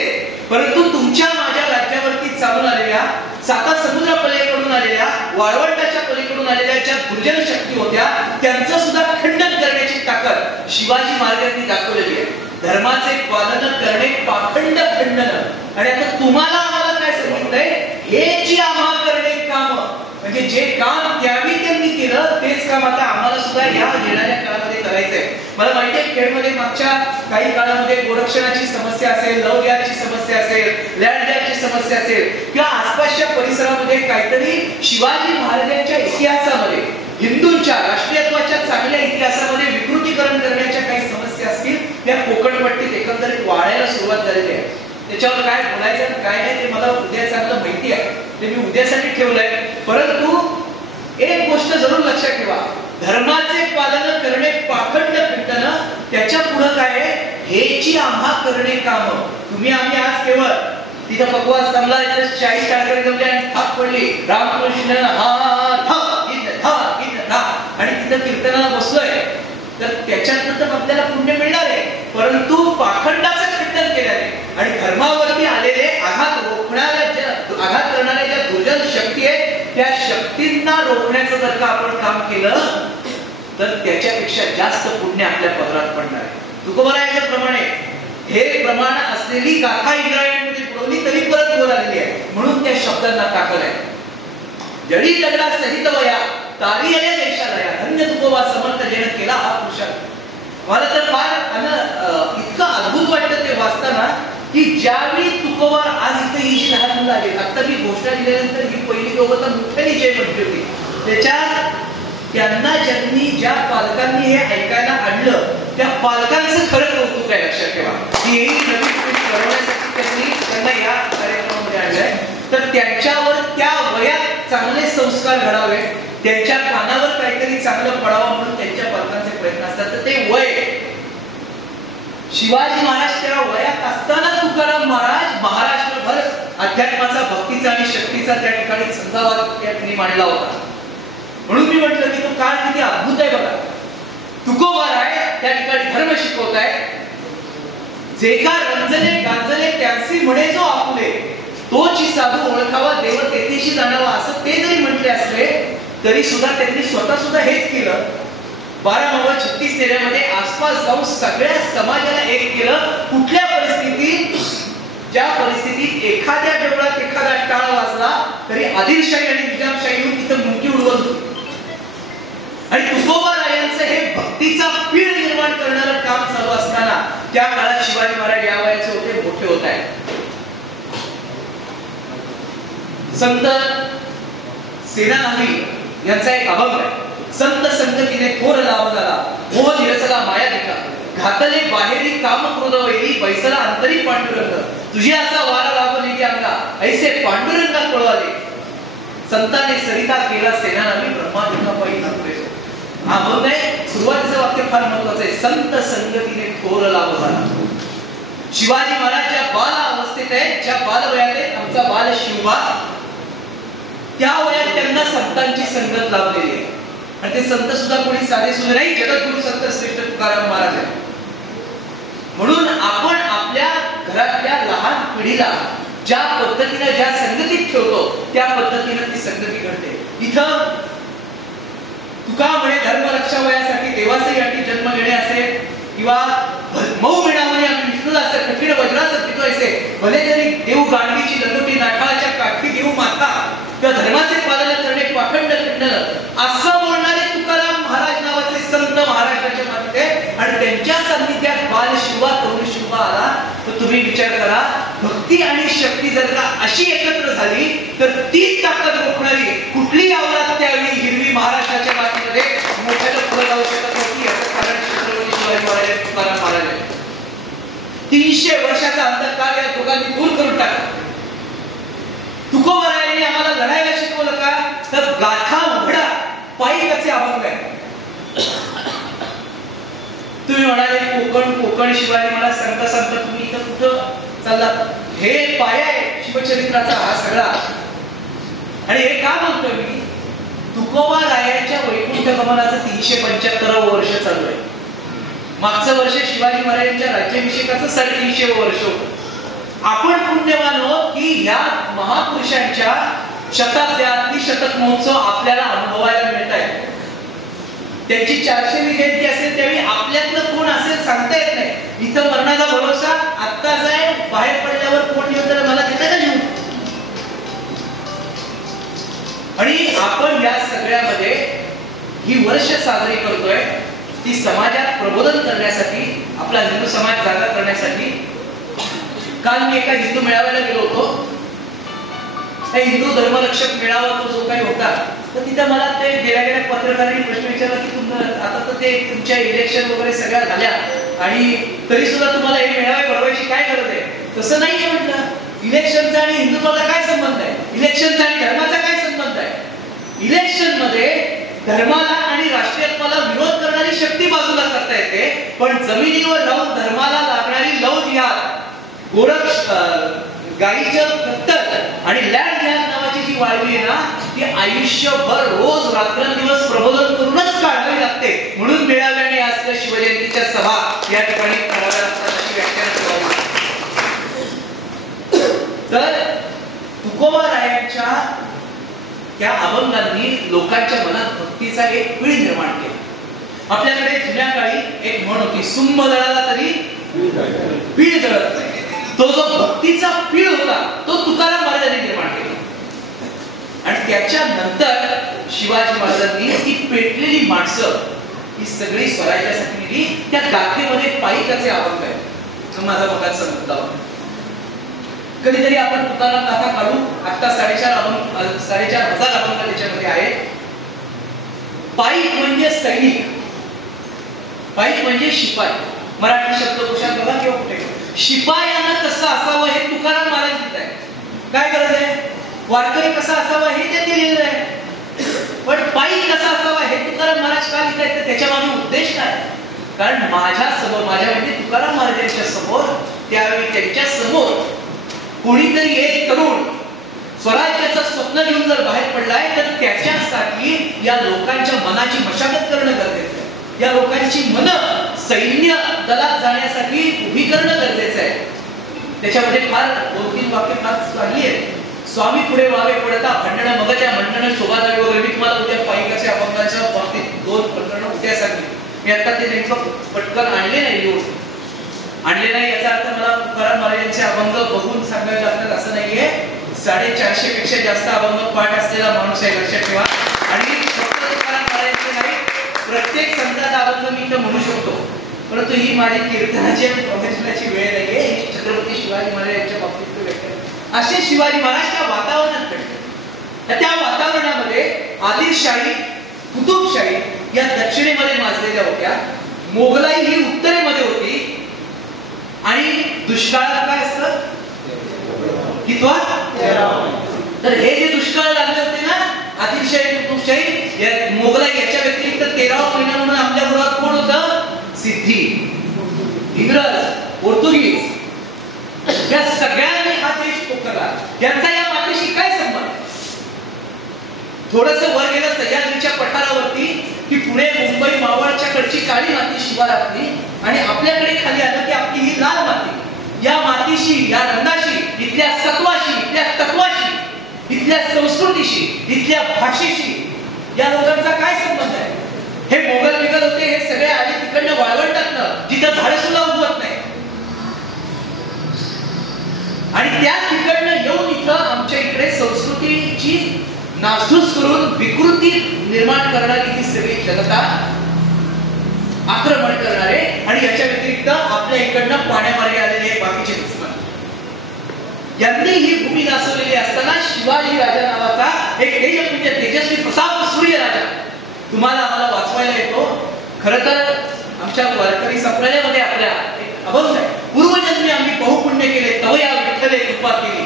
परंतु तुमच्या माझ्या राज्यावरती चालून आलेल्या, साता समुद्र पलीकडून आलेल्या, वाळवंटाच्या पलीकडून आलेल्या ज्या दुर्जन शक्ती होत्या त्यांचं सुद्धा खंडन करण्याची ताकद शिवाजी महाराजांनी दाखवलेली आहे. धर्माचे पालन करणे पाखंड खंडन. आणि आता तुम्हाला आम्हाला काय सांगितलंय? हे जी आम्हा करणे काम, म्हणजे जे काम त्यावेळी त्यांनी केलं तेच काम आता आम्हाला सुद्धा या येणाऱ्या काळामध्ये करायचंय. मला माहिती आहे खेडमध्ये मागच्या काही काळामध्ये गोरक्षणाची समस्या असेल, लव द्याची समस्या असेल, लँड द्याची समस्या असेल, किंवा आसपासच्या परिसरामध्ये काहीतरी शिवाजी महाराजांच्या इतिहासामध्ये, हिंदूंच्या राष्ट्रीयत्वाच्या चांगल्या इतिहासामध्ये विकृतीकरण करण्याच्या काही समस्या असतील, त्या कोकणपट्टीत एकंदरीत वाढायला सुरुवात झालेली आहे. त्याच्यावर काय बोलायचं आणि काय नाही ते मला उद्या चांगलं माहिती आहे, ते मी उद्यासाठी ठेवलंय. परंतु एक गोष्ट जरूर लक्षात ठेवा, धर्माचे पालन करणे पाखंड खंडन, त्याच्या पुढे काय आहे? हेची आम्हा करणे काम. तुम्ही आम्ही आज केवळ तिथं पकवास जमला, 40 टाळकरी जमले आणि थाप पडली, रामकृष्ण आणि तिथं कीर्तनाला बसलोय, तर त्याच्यातनं तर आपल्याला पुण्य मिळणार आहे. परंतु पाखंडाचं खंडन केल्याने आणि धर्मावरती आलेले आघात रोखणाऱ्या, आघात करणाऱ्या ज्या दुर्जन शक्ती आहेत त्या शक्तींना रोखण्याचं जर का आपण काम केलं तर त्याच्यापेक्षा जास्त पुण्य आपल्या पदरात पडणार आहे. तुकोबारायांच्या प्रमाणे हे प्रमाण असलेली गाथा इंद्रायणीमध्ये पुरवली तरी परत बोलालेली आहे, म्हणून त्या शब्दांना ताकद आहे. जडी दगडा सहित वया तारी आल्या देशाला, धन्य तुकोबा समर्थ जेणे केला हा पुरुषार्थ. मला तर फार इतकं अद्भुत वाटतं ते वाचताना की ज्यावेळी तुकोबार आज इथे ही जी लहान मुलं आली, आता मी घोषणा दिल्यानंतर ही पहिली दोघं तर मोठ्याने जय म्हटली होती, त्याच्यात त्यांना ज्या पालकांनी हे ऐकायला आणलं त्या पालकांचं खरं कौतुक आहे. लक्षात ठेवा की ही नवीन पिढी घडवण्यासाठी त्यांना या कार्यक्रमामध्ये आणलंय. तर त्यांच्यावर त्या वयात चांगले संस्कार घडावे, त्यांच्या कानावर काहीतरी चांगलं पडावं म्हणून त्यांच्या पालकांचे प्रयत्न असतात. तर ते वय शिवाजी महाराज त्या वयात असताना तुकाराम महाराज महाराष्ट्रभर अध्यात्माचा, भक्तीचा आणि शक्तीचा त्या ठिकाणी संजावाद त्या ठिकाणी मांडला होता. म्हणून मी म्हटलं की तो काळ किती अद्भुत आहे बघा. तुकोबाराय त्या ठिकाणी धर्म शिकवताय. जे का रंजले गांजले त्यांसी म्हणे जो आपुले, तोची साधू ओळखावा देव तेथेशी जाणावा, असं ते जरी म्हटले असले तरी सुद्धा त्यांनी स्वतः सुद्धा हेच केलं. 12-36 नेऱ्यामध्ये आसपास जाऊन सगळ्या समाजाला एक केलं. कुठल्या परिस्थितीत, ज्या परिस्थितीत एखाद्या देवळात एखादा टाळ वाजला तरी आदिलशाही आणि निजामशाही येऊन तिथं मुंगी उडवत होती. आणि तुकोबारायांचं हे भक्तीचा पीळ निर्माण करणारं काम चालू असताना त्या काळात शिवाजी महाराज या वयाचे होते, मोठे होत आहेत. संत सेनानाही यांचा एक अभंग आहे. संत संगतीने थोर लाभ झाला, मोह निरसला माया दिका, घातले बाहेरी काम क्रोध वैरी, बैसला अंतरी पांडुरंग, तुझी असा वारा लाभली की अंगा, ऐसे पांडुरंगा कळवाले, संताने सरिता केला सेनानाही ब्रह्मादिका पायी थांबले. हा अभंग आहे. सुरुवातीचं वाक्य फार महत्वाचं आहे. संत संगतीने थोर लाभ झाला. शिवाजी महाराज ज्या बाल अवस्थेत आहेत, ज्या बाल वयात आहेत, आमचा बाल शिवबा, त्या वयात त्यांना संतांची संगत लाभलेली आहे. आणि ते संत सुद्धा कोणी साधे सुद्धा नाही, जगद्गुरु संत श्रेष्ठ तुकाराम महाराज आहे. म्हणून आपण आपल्या घरातल्या लहान पिढीला ज्या पद्धतीने ज्या संगतीत ठेवतो त्या पद्धतीने ती संगती घडते. इथं तुका म्हणे धर्म रक्षावयासाठी देवाचे याठी जन्म घेणे असेल किंवा मऊ मिळावणे आम्ही विष्णूला असं कठीण वज्राचं पितो असे, भले तरी देव गांडीची लंगोटी नाठाळाच्या काठी देऊ माता किंवा धर्माचे पालन करणे पाखंड खंडन असं बोलणारे तुकाराम महाराज नावाचे संत महाराष्ट्राच्या मध्ये. आणि त्यांच्या सान्निध्यात बाल शिवा तरुण शिवा आला तर तुम्ही विचार करा, भक्ती आणि शक्ती जर का अशी एकत्र झाली तर ती ताकद रोखणारी कुठली आवरात त्यावेळी हिरवी महाराष्ट्राच्या मातीमध्ये मोठ्याला फुलं लावू शकत होती. याचं कारण छत्रपती शिवाजी महाराज तुकाराम महाराज आहे. 300 वर्षाचा अंधकार या दोघांनी दूर करून टाकला. तुकोबारायांनी आम्हाला लढायला शिकवलं का, तर गाथा उघडा पायी कसे अभंग आहे. तुम्ही म्हणाले कोकण शिवाजी मला सांगता तुम्ही इथं कुठं चालला, हे पाया आहे शिवचरित्राचा हा सगळा. आणि हे का म्हणतोय मी, तुकोबारायांच्या वैकुंठ गमनाचं 375 वर्ष चालू आहे. मागचं वर्ष शिवाजी महाराजांच्या राज्याभिषेकाचं 350 वर्ष होतं. आपण पुण्यवान आहोत की ह्या महापुरुषांच्या शताब्द्यातली शतक महोत्सव आपल्याला अनुभवायला मिळत आहे. त्यांची 400वी जयंती असेल त्यावेळी आपल्यातलं कोण असेल सांगता येत नाही. इथं मरणाचा भरोसा आत्ता जाय, बाहेर पडल्यावर कोण येऊन तर मला देता का लिहून. आणि आपण या सगळ्यामध्ये ही वर्ष साजरी करतोय ती समाजात प्रबोधन करण्यासाठी, आपला हिंदू समाज जागा करण्यासाठी. काल मी एका हिंदू मेळाव्याला गेलो होतो. हिंदू धर्मरक्षक मेळावा तो जो काही होता, तर तिथं मला ते गेल्या पत्रकारांनी प्रश्न विचारला की आता तर ते तुमच्या इलेक्शन वगैरे सगळ्या झाल्या आणि तरी सुद्धा तुम्हाला हे मेळावे भरवायची काय गरज आहे. तसं नाहीये म्हटलं. इलेक्शनचा आणि हिंदुत्वाचा काय संबंध आहे, इलेक्शनचा आणि धर्माचा काय संबंध आहे. इलेक्शन मध्ये धर्माला आणि राष्ट्रीयत्वाला विरोध करणारी शक्ती बाजूला करता येते, पण जमिनीवर राहून धर्माला लागणारी लव जिहाद, गोरक्ष गाईचं दत्तक आणि लँड जिहाद नावाची जी वाळवी आहे ना, ती आयुष्यभर रोज रात्रंदिवस प्रबोधन करूनच काढावी लागते. म्हणून मेळाव्याने आज शिवजयंतीच्या सभा या ठिकाणी कराव्या लागतात अशी व्याख्या करावी. तर तुकोबारायांच्या त्या अभंगांनी लोकांच्या मनात भक्तीचा एक पीळ निर्माण केला. आपल्याकडे जुन्या काळी एक म्हण होती, सुंभ जळाला तरी पीळ जळत नाही. तो जो भक्तीचा पीळ होता तो तुकाराम महाराजांनी निर्माण केला. आणि त्याच्यानंतर शिवाजी महाराजांनी ही पेटलेली माणसं ही सगळी स्वराज्यासाठी दिली. त्या गाथेमध्ये पायिकाचे अभंग आहे. माझा बघायचा मुद्दा होता. कधीतरी आपण तुकाराम गाथा काढू. आता 4,500 अभंग त्याच्यामध्ये आहेत. पायिक म्हणजे सैनिक, पायिक म्हणजे शिपाई. मराठी शब्दकोशात बघा किंवा कुठे शिपायानं कसं असावं हे तुकाराम महाराज लिहित आहे. काय गरज आहे, वारकरी कसा असावा हे त्यांनी लिहिलेलं आहे. पण पायिक कसा असावा हे तुकाराम महाराज का लिहित आहेत, त्याच्या मागे उद्देश काय. कारण माझ्या म्हणजे तुकाराम महाराजांच्या समोर त्यावेळी त्यांच्या समोर कोणीतरी एक तरुण स्वराज्याचं स्वप्न घेऊन जर बाहेर पडलाय तर त्याच्यासाठी या लोकांच्या मनाची मशागत करणं गरजेचं आहे. या लोकांची मन सैन्य दलात जाण्यासाठी उभी करणं गरजेचं आहे. त्याच्यामध्ये फार 2-3 वाक्य फार चांगली आहेत. स्वामी पुढे व्हावे पडता खंडण मगच्या मंडण शोभा जावी वगैरे. मी तुम्हाला उद्या पायिकाच्या अभंगाच्या बाबतीत 2 प्रकरणं उद्या सांगली. मी आता ते नेमकं पटकन आणले नाही याचा अर्थ मला तुकाराम महाराजांचे अभंग बघून सांगावे लागतात असं नाहीये. 450 पेक्षा जास्त अभंग पाठ असलेला माणूस आहे, लक्षात ठेवा. आणि तुकाराम महाराजांचे नाही, प्रत्येक संताचा अभंग मी इथं म्हणू शकतो, परंतु ही माझी कीर्तनाची आणि प्रवचनाची वेळ नाहीये. ही छत्रपती शिवाजी महाराज यांच्या बाबतीत व्यक्त असे शिवाजी महाराज त्या वातावरणात घडले. त्या वातावरणामध्ये आदिलशाही, कुतुबशाही या दक्षिणेमध्ये माजलेल्या होत्या, मोगलाई ही उत्तरेमध्ये होती. आणि दुष्काळात काय असतं, कितवा, तर हे जे दुष्काळ लागले होते ना, आदिलशाही, कुतुबशाही, मोगलाई याच्या व्यतिरिक्त 13वा महिना म्हणून आपल्या गृहात कोण होतं, सिद्धी, इंग्रज, पोर्तुगीज, या सगळ्यांनी हा देश पोखरला. यांचा या मातीशी काय संबंध. थोडंसं वर गेलं सह्याद्रीच्या पठारावरती की पुणे मुंबई मावळच्या कडची काळी माती शिवारातली आणि आपल्याकडे खाली आलं की आपली ही लाल माती. या मातीशी, या रंगाशी, इथल्या सत्वाशी, इथल्या तत्वाशी, इथल्या संस्कृतीशी, इथल्या भाषेशी या लोकांचा काय संबंध आहे? हे मोगल बिगल होते, हे सगळे आले तिकडनं वाळवंटातनं जिथं झाडं सुद्धा उगवत नाही आणि त्या तिकडनं येऊन इथं आमच्या इकडे संस्कृतीची नासधूस करून विकृती निर्माण करणारी ही सगळी जनता, आक्रमण करणारे आणि याच्या व्यतिरिक्त आपल्या इकडनं पाण्यामार्गे आलेले बाकीचे दुश्मन यांनी ही भूमी नासवलेली असताना शिवाजी राजा नावाचा एक तेजपुंज तेजस्वी प्रताप सूर्य राजा तुम्हाला आम्हाला वाचवायला येतो. खरं तर आमच्या वारकरी संप्रदायामध्ये आपल्या एक अभंग आहे, पूर्वजन्मी आम्ही बहुपुण्य केले तव या विठ्ठले कृपा केली.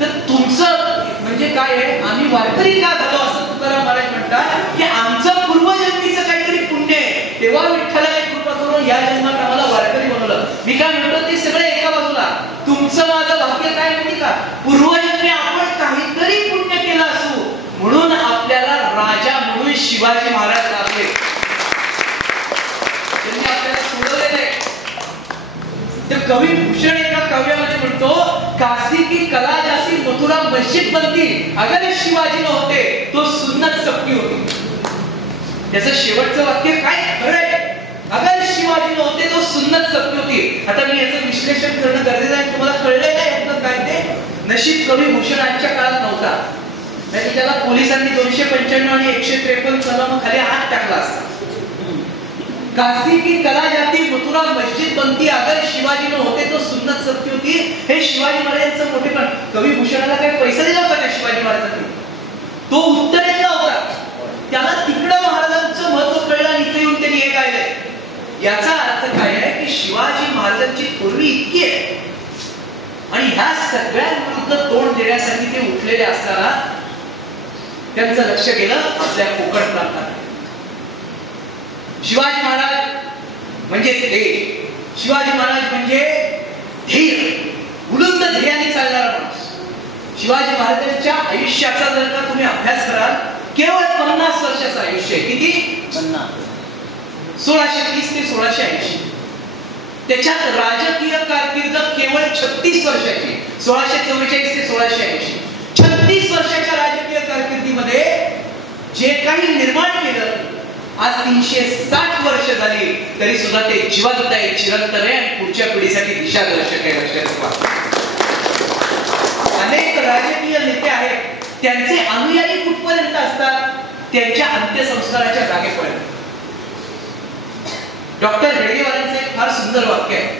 तर तुमचं म्हणजे काय आहे, आम्ही वारकरी का झालो असं तुकाराम महाराज म्हणतात की आमचं पूर्वजन्मीचं काहीतरी पुण्य आहे तेव्हा विठ्ठलाने कृपा करून या जन्मात आम्हाला वारकरी बनवलं. मी काय म्हणतो ते सगळे एका बाजूला, तुमचं माझं भाग्य काय माहिती का, पूर्वजन्मी आपण काहीतरी पुण्य केलं असू म्हणून आपल्याला राजा म्हणून शिवाजी महाराज लागले, त्यांनी आपल्याला सोडवलेलं आहे. तर कवी भूषण एका काव्यामध्ये म्हणतो, काशी की कला जासी मथुरा मस्जिद बनती, अगर शिवाजी न होते तो सुन्नत सबकी होती. त्याचं शेवटचं वाक्य काय खरंय, अगर शिवाजी न होते तो सुन्नत सबकी होती. आता मी याचं विश्लेषण करणं गरजेचं आहे, तुम्हाला कळलंय का यातलं काय ते? नशीब कवी भूषणांच्या काळात नव्हता, नाही त्याला पोलिसांनी 295 आणि 153 कलमाखाली हात टाकला असता. काशी की कला जाती मथुरा मस्जिद बनती, अगर शिवाजी न होते तो सुन्नत सबकी होती. हे शिवाजी महाराजांचं मोठेपण. कवी भूषणाला काही पैसा दिला होता का शिवाजी महाराजांनी? तो उत्तरेतला होता, त्याला तिकडं महाराजांचं महत्व कळलं आणि इथे येऊन त्यांनी हे गायलंय. याचा अर्थ काय आहे की शिवाजी महाराजांची पूर्वी इतकी आहे आणि ह्या सगळ्यांविरुद्ध तोंड देण्यासाठी ते उठलेले असताना त्यांचं लक्ष गेलं आपल्या कोकण प्रांतात. शिवाजी महाराज म्हणजे ध्येय, शिवाजी महाराज म्हणजे ध्येय, बुलंद ध्येयाने चालणारा माणूस. शिवाजी महाराजांच्या आयुष्याचा जर का तुम्ही अभ्यास कराल, केवळ 50 वर्षाचं आयुष्य आहे. किती? 1630 ते 1680. त्याच्यात राजकीय कारकीर्द केवळ 36 वर्षाची, 1644 ते 1680. 36 वर्षाच्या राजकीय कारकिर्दीमध्ये जे काही निर्माण केलं, आज 360 वर्ष झाली तरी सुद्धा ते जिवंत आहे, चिरंतन आहे आणि पुढच्या पिढीसाठी दिशादर्शक आहे. लक्षात ठेवा, अनेक राजकीय नेते आहेत, त्यांचे अनुयायी कुठपर्यंत असतात? त्यांच्या अंत्यसंस्काराच्या जागेपर्यंत. डॉक्टर हेडगेवारांचं एक फार सुंदर वाक्य आहे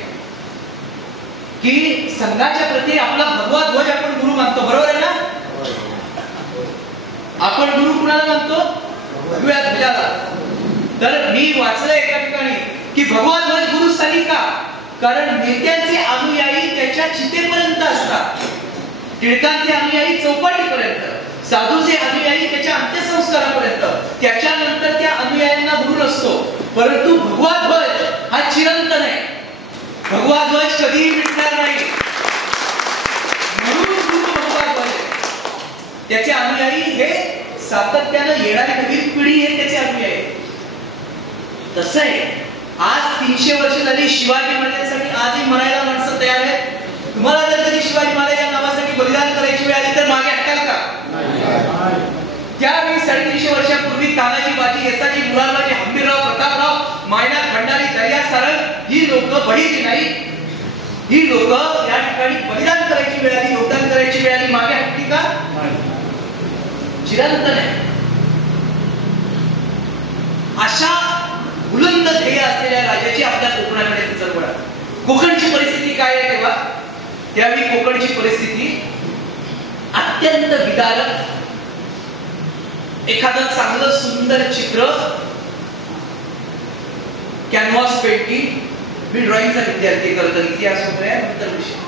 की संघाच्या प्रती आपला भगवा ध्वज आपण गुरु मानतो, बरोबर आहे ना? आपण गुरु कुणाला मानतो? भगव्या ध्वजाला. तर मी वाचलं एका ठिकाणी की भगवा ध्वज गुरुस्थानी का? कारण नेत्यांचे अनुयायी त्याच्या चितेपर्यंत असतात, टिळकांचे अनुयायी चौपाटीपर्यंत, साधूचे अनुयायी त्याच्या अंत्यसंस्कारापर्यंत, त्याच्यानंतर त्या अनुयायांना गुरु नसतो. परंतु भगवा ध्वज हा चिरंतन आहे, भगवा ध्वज कधीही मिटणार नाही, म्हणून गुरु भगवा ध्वज. त्याचे अनुयायी हे सातत्यानं येणारी नवीन पिढी हे त्याचे अनुयायी. तसं आहे, आज 300 वर्ष झाली शिवाजी महाराजांसाठी आजही मरायला माणसं तयार आहेत. तुम्हाला जर कधी शिवाजी महाराज या नावासाठी बलिदान करायची वेळ आली तर मागे हटाल का? त्यावेळी 350 वर्षापूर्वी तानाजी, बाजी, येसाजी, मुरारबाजी, हंबीरराव, प्रतापराव, मायनाथ, भंडारी, दर्या सारंग ही लोक बळीची नाही, ही लोक या ठिकाणी बलिदान करायची वेळ आली, योगदान करायची वेळ आली, मागे हटली का? चिरंतन आहे. अशा बुलंद ध्येय असलेल्या राजाची आपल्या कोकणाकडे चळवळ. कोकणची परिस्थिती काय आहे तेव्हा? त्यावेळी कोकणची परिस्थिती अत्यंत विदारक. एखादं चांगलं सुंदर चित्र, कॅनव्हास पेंटिंग, मी ड्रॉइंगचा विद्यार्थी करतो, इतिहास वगैरे नंतर विषय,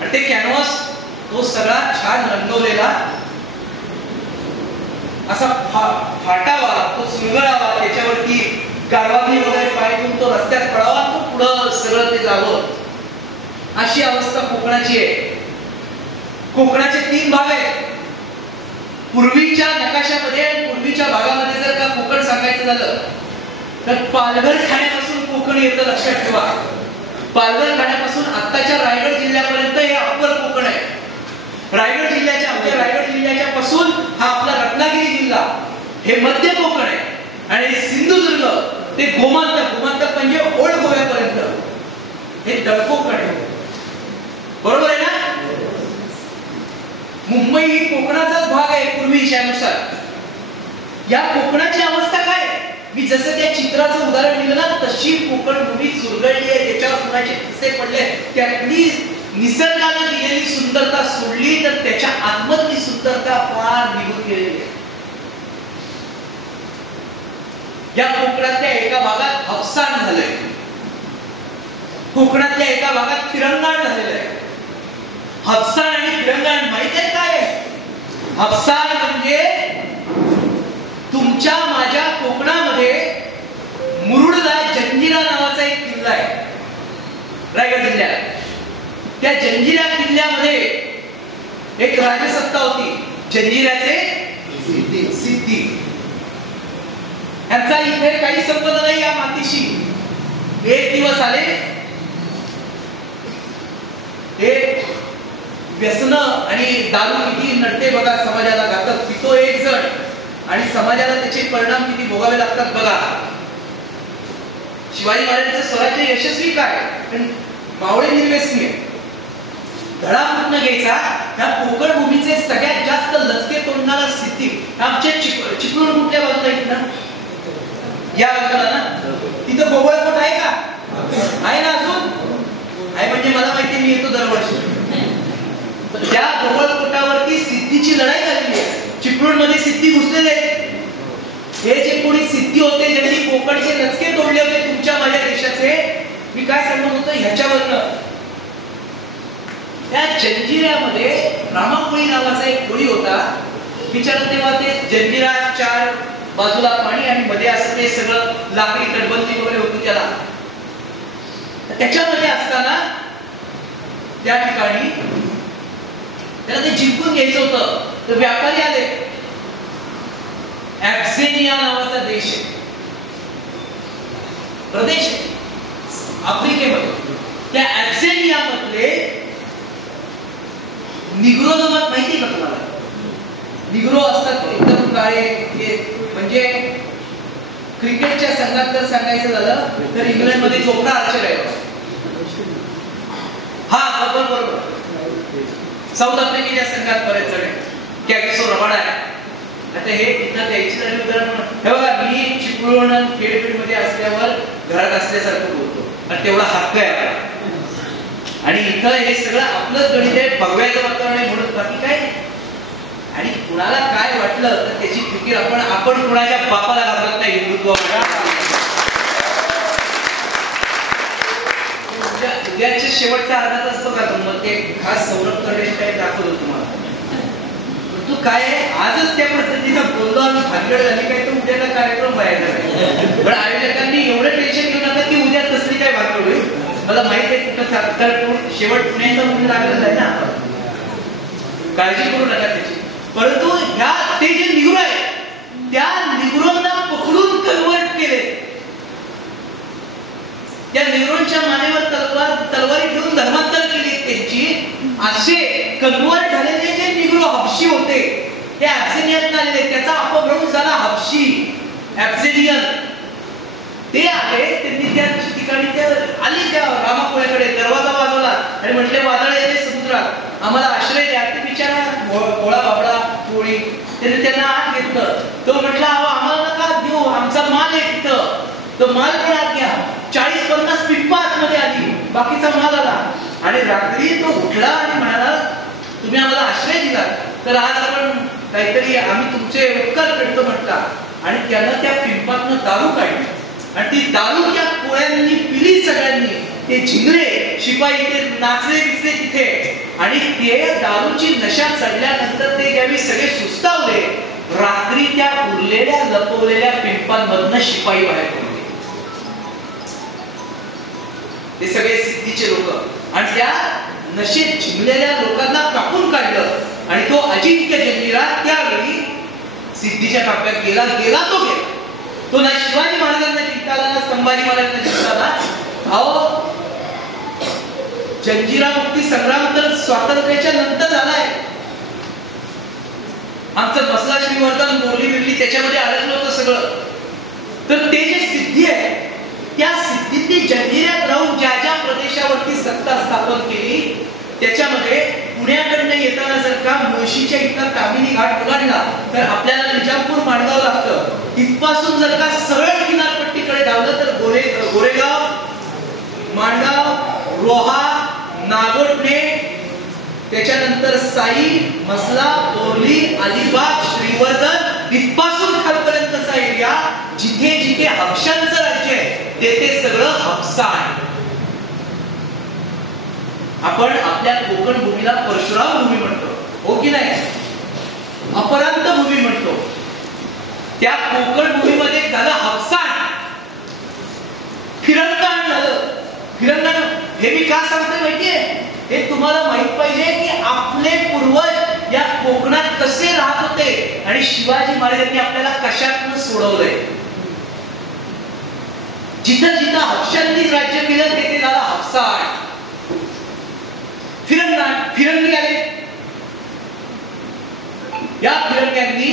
आणि ते कॅनव्हास तो सगळा छान रंगवलेला असा फाटावा, तो चुरगळावा, त्याच्यावरती गारवानी वगैरे पाय तो रस्त्यात पडावा, तो पुढं सगळं ते जावं, अशी अवस्था कोकणाची आहे. कोकणाचे 3 भाग आहेत. पूर्वीच्या नकाशामध्ये आणि पूर्वीच्या भागामध्ये जर का कोकण सांगायचं झालं तर पालघर ठाण्यापासून कोकण येतं, लक्षात ठेवा. पालघर ठाण्यापासून आत्ताच्या रायगड जिल्ह्यापर्यंत हे अप्पर कोकण आहे. रायगड जिल्ह्याच्या रायगड जिल्ह्याच्या पासून हा आपला रत्नागिरी जिल्हा हे मध्य कोकण आहे आणि सिंधुदुर्ग ते गोमांतक म्हणजे ओल्ड गोव्यापर्यंत हे तळकोकण आहे. बरोबर आहे ना? मुंबई ही कोकणाचाच भाग आहे पूर्वीच्यानुसार. या कोकणाची अवस्था काय? मी जसं त्या चित्राचं उदाहरण दिलं ना तशी कोकण भूमी चुरगळली आहे, त्याच्यावर कुणाचे ठसे पडले, त्यातली निसर्गाने दिलेली सुंदरता सोडली तर त्याच्या आतमधली सुंदरता फार निघून गेलेली आहे. या कोकणातल्या एका भागात हफसान झालंय, कोकणातल्या एका भागात फिरंगाण झालेलं आहे. हफसान आणि फिरंगाण माहिती आहे काय? हफसान म्हणजे तुमच्या माझ्या कोकणामध्ये मुरुडला जंजिरा नावाचा एक किल्ला आहे रायगड जिल्ह्यात. त्या जंजिरा किल्ल्यामध्ये एक राजसत्ता होती, जंजिऱ्याचे सिद्धी. यांचा इथे काही संबंध नाही या मातीशी. एक दिवस आले, हे व्यसन आणि दारू किती नडते बघा समाजाला घातक. पितो एक जण आणि समाजाला त्याचे परिणाम किती भोगावे लागतात बघा. शिवाजी महाराजांचं स्वराज्य यशस्वी काय, पण मावळे निर्व्यसनी आहे. धडा कुठनं घ्यायचा? ह्या कोकण भूमीचे सगळ्यात जास्त लचके तोडणारा सिद्धी आमच्या चिपळूण कुठल्या बाजूला आहेत ना, या बाजूला ना. तिथं गोवळकोट आहे का? आहे ना अजून? आहे म्हणजे मला माहिती, मी येतो दरवर्षी. त्या गोवळकोटावरती सिद्धीची लढाई झालेली आहे. चिपळूण मध्ये सिद्धी घुसलेले आहेत. हे जे कोणी सिद्धी होते ज्यांनी कोकणचे लचके तोडले होते तुमच्या माझ्या देशाचे, मी काय सांगत होतो ह्याच्यावरनं. त्या जंजिऱ्यामध्ये रामाकोळी नावाचा एक कोळी होता. बिचारा तेव्हा ते जंजिरा चार बाजूला पाणी आणि मध्ये असं ते सगळं लाकडी तटबंदी वगैरे होती त्याला. त्याच्यामध्ये असताना त्या ठिकाणी त्याला ते जिंकून घ्यायचं होतं. तर व्यापारी आले. ॲब्सिनिया नावाचा देश आहे, प्रदेश आहे आफ्रिकेमध्ये. त्या ॲब्सिनिया मधले निग्रो जमात माहिती का तुम्हाला? निग्रो असतात एकदम काळे, म्हणजे क्रिकेटच्या संघात जर सांगायचं झालं तर इंग्लंड मध्ये चोपडा आर्चर आहे. हा बरोबर. साऊथ आफ्रिकेच्या संघात बरेच जण कॅगिसो रबाडा आहे. आता हे तिथं द्यायची झाली उदाहरण. हे बघा, मी चिपळूण खेडपेठ मध्ये असल्यावर घरात असल्यासारखं बोलतो आणि तेवढा हक्क आहे आपला. आणि इथं हे सगळं आपलंच गणित आहे, भगव्याचं वातावरण आहे म्हणून बाकी काय. आणि कुणाला काय वाटलं तर त्याची फिकीर आपण कुणाच्या बापाला घालत नाही. हिंदुत्व उद्याच्या शेवटचा अर्धा तास बघा तुम्हाला ते खास सौरभ करण्याची काही दाखवतो तुम्हाला. तू काय आजच त्या पद्धतीनं बोललो आणि भानगड झाली काय तर उद्याचा कार्यक्रम व्हायचा नाही. पण आयोजकांनी एवढं टेन्शन घेऊ नका की उद्या तसली काय भानगड होईल. मला माहित आहे कुठं शेवट पुण्याचा म्हणून लागलेला आहे ना, काळजी करू नका त्याची. परंतु ह्या ते जे निग्रो आहे त्या निग्रोंना पकडून कन्वर्ट केले. त्या निग्रोंच्या मानेवर तलवारी ठेवून धर्मांतर केली त्यांची. असे कन्वर्ट झालेले जे निग्रो हबशी होते ते ॲब्सिनियन आलेले, त्याचा अपभ्रंश झाला हबशी ॲब्सिनियन. ते आले, त्यांनी त्या ठिकाणी त्या आली त्या रामाकोळ्याकडे, दरवाजा वाजवला आणि म्हटले वादळ येते समुद्रात, आम्हाला आश्रय द्या. ते बिचारा भोळा बाबडा कोळी त्याने त्यांना आत घेतलं. तो म्हटला आम्हाला नका देऊ, आमचा माल आहे तिथं, तो माल पण आत घ्या. 40-50 पिंपा आतमध्ये आली, बाकीचा माल आला. आणि रात्री तो उठला आणि म्हणाला तुम्ही आम्हाला आश्रय दिला तर आज आपण काहीतरी आम्ही तुमचे उपकार करतो म्हटला. आणि त्यानं त्या पिंपातनं दारू काढली आणि ती दारू त्या कोळ्यांनी पिली सगळ्यांनी. ते झिंगले शिपाई ते नाचले बिचले तिथे. आणि ते दारूची नशा चढल्यानंतर ते ज्यावेळी सगळे सुस्तावले, रात्री त्या उरलेल्या लपवलेल्या पिंपांमधनं शिपाई बाहेर पडले. ते सगळे सिद्धीचे लोक आणि त्या नशेत झिंगलेल्या लोकांना कापून काढलं. आणि तो अजिंक्य जंजिरा त्यावेळी सिद्धीच्या ताब्यात गेला तो गेला. तो ना शिवाजी महाराजांना जिंकता आला ना संभाजी महाराजांना जिंकता आला. अहो जंजिरा मुक्ती संग्राम तर स्वातंत्र्याच्या नंतर झालाय. आमचं मसला श्रीवर्धन बोलली बिरली त्याच्यामध्ये अडकलं होतं सगळं. तर ते जे सिद्धी आहे त्या सिद्धींनी जंजिऱ्यात राहून ज्या ज्या प्रदेशावरती सत्ता स्थापन केली त्याच्यामध्ये पुण्याकडनं येताना जर का मुळशीच्या इथं कामिनी घाट ओलांडला तर आपल्याला निजामपूर माणगाव लागतं. इथपासून जर का सरळ किनारपट्टीकडे धावलं तर गोरेगाव, माणगाव, रोहा, नागोठणे, त्याच्यानंतर साई, मसला, बोर्ली, अलिबाग, श्रीवर्धन इथपासून खालपर्यंतचा एरिया जिथे जिथे हबशांचं राज्य आहे ते सगळं हबसा आहे. आपण आपल्या कोकण भूमीला परशुराम भूमी म्हणतो, हो की नाही? अपरांत भूमी म्हणतो. त्या कोकण भूमीमध्ये झालं हबसाण, फिरंगाण झालं. फिरंगाण हे मी का सांगतोय माहितीये? हे तुम्हाला माहित पाहिजे की आपले पूर्वज या कोकणात कसे राहत होते आणि शिवाजी महाराजांनी आपल्याला कशातून सोडवलंय. जिथं जिथं हबशांनी राज्य केलं ते झालं हबसाण. फिरंगी आले. या फिरंग्यांनी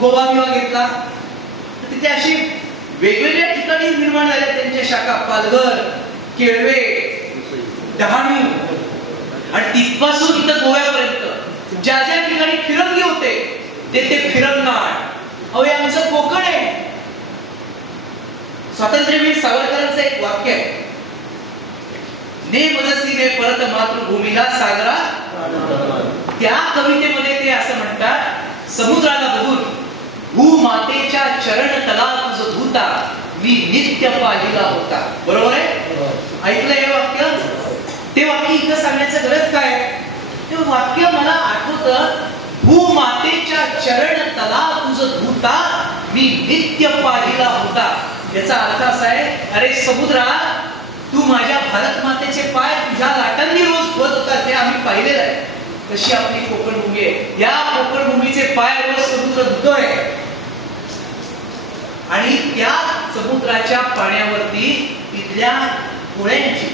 गोवा विभाग घेतला. तिथे अशी वेगवेगळ्या ठिकाणी निर्माण झाल्या त्यांच्या शाखा. पालघर, केळवे, डहाणू आणि तिथपासून इथं गोव्यापर्यंत ज्या ज्या ठिकाणी फिरंगी होते ते फिरंगाण. अहो हे आमचं कोकण आहे. स्वातंत्र्यवीर सावरकरांचं एक वाक्य आहे, ने मनसीने परत मातृभूमीला सागरा. त्या कवितेमध्ये ते असं म्हणतात, समुद्राला बघून भूमातेच्या चरण तला तुझ धुता मी नित्य पाहिला होता. बरोबर आहे? ऐकलं हे वाक्य? ते वाक्य इथं सांगण्याचं गरज काय? ते वाक्य मला आठवतं, भूमातेच्या चरण तला तुझ धुता मी नित्य पाहिला होता. याचा अर्थ असा आहे, अरे समुद्रा तू माझ्या भारत मातेचे पाय तुझ्या लाटांनी रोज धुवत होता ते आम्ही पाहिलेलं आहे. कशी आपली कोकण भूमी आहे. या कोकण भूमीचे पाय रोज समुद्र धुतोय आणि त्या समुद्राच्या पाण्यावरती इथल्या कोळ्यांची,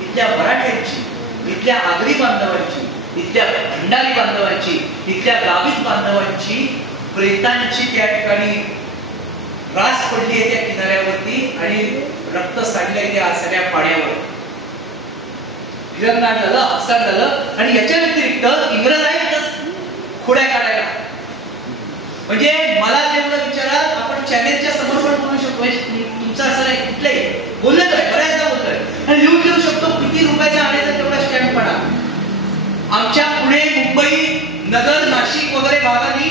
इथल्या मराठ्यांची, इथल्या आगरी बांधवांची, इथल्या भंडारी बांधवांची, इथल्या गावित बांधवांची, प्रेतांची त्या ठिकाणी रास पडली आहे त्या किनाऱ्यावरती आणि रक्त सांडलंय त्या सगळ्या पाण्यावर. फिरंगाण झालं, हबसाण झालं आणि याच्या व्यतिरिक्त इंग्रज आहेतच खोड्या काढायला. म्हणजे मला जेवढं विचाराल आपण चॅलेंजच्या समोर पण बोलू शकतो. तुमचं असं नाही, कुठलंही बोललेलं आहे, बऱ्याचदा बोलतोय आणि लिहून देऊ शकतो. किती रुपयाचा आणायचा तेवढा स्टॅम्प पडा. आमच्या पुणे, मुंबई, नगर, नाशिक वगैरे भागांनी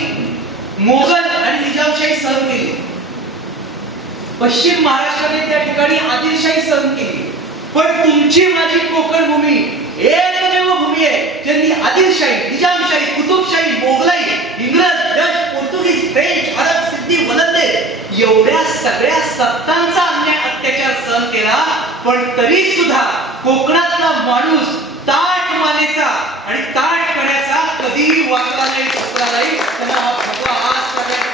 मोगल आणि निजामशाही सहन केली. पश्चिम महाराष्ट्राने त्या ठिकाणी आदिलशाही सहन केली. पण तुमची माझी कोकण भूमी एकमेव भूमी आहे ज्यांनी आदिलशाही, निजामशाही, कुतुबशाही, मोगलाई, इंग्रज, डच, पोर्तुगीज, फ्रेंच, अरब, सिद्धी, वलंदे एवढ्या सगळ्या सत्तांचा अन्याय अत्याचार सहन केला. पण तरी सुद्धा कोकणातला माणूस ताट मानेचा आणि ताट कण्याचा कधीही वाकला नाही, झोपला नाही. त्यांना हा भगवा आस करण्याचा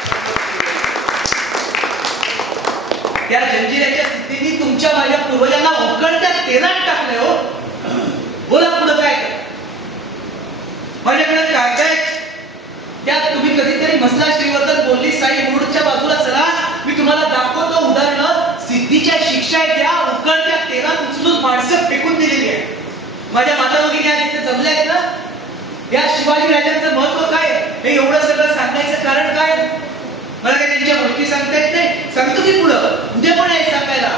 त्या जंजिऱ्याच्या सिद्धींनी तुमच्या माझ्या पूर्वजांना उकळत्या तेलात टाकले. हो बोला पुढे काय कर. माझ्याकडे काय काय त्यात तुम्ही कधीतरी मसला, श्रीवर्धन, बोलली, साई, मुरुडच्या बाजूला चला, मी तुम्हाला दाखवतो उदाहरण. सिद्धीच्या शिक्षा आहेत त्या उकळत्या तेलात उचलून माणसं फेकून दिलेली आहे. माझ्या माता भगिनी आज इथे जमल्या आहेत ना. या शिवाजी राजांचं महत्व काय हे एवढं सगळं सांगायचं कारण काय? मला काय त्यांच्या गोष्टी सांगता येत नाही, सांगतो की पुढं उद्या पण आहे सांगायला.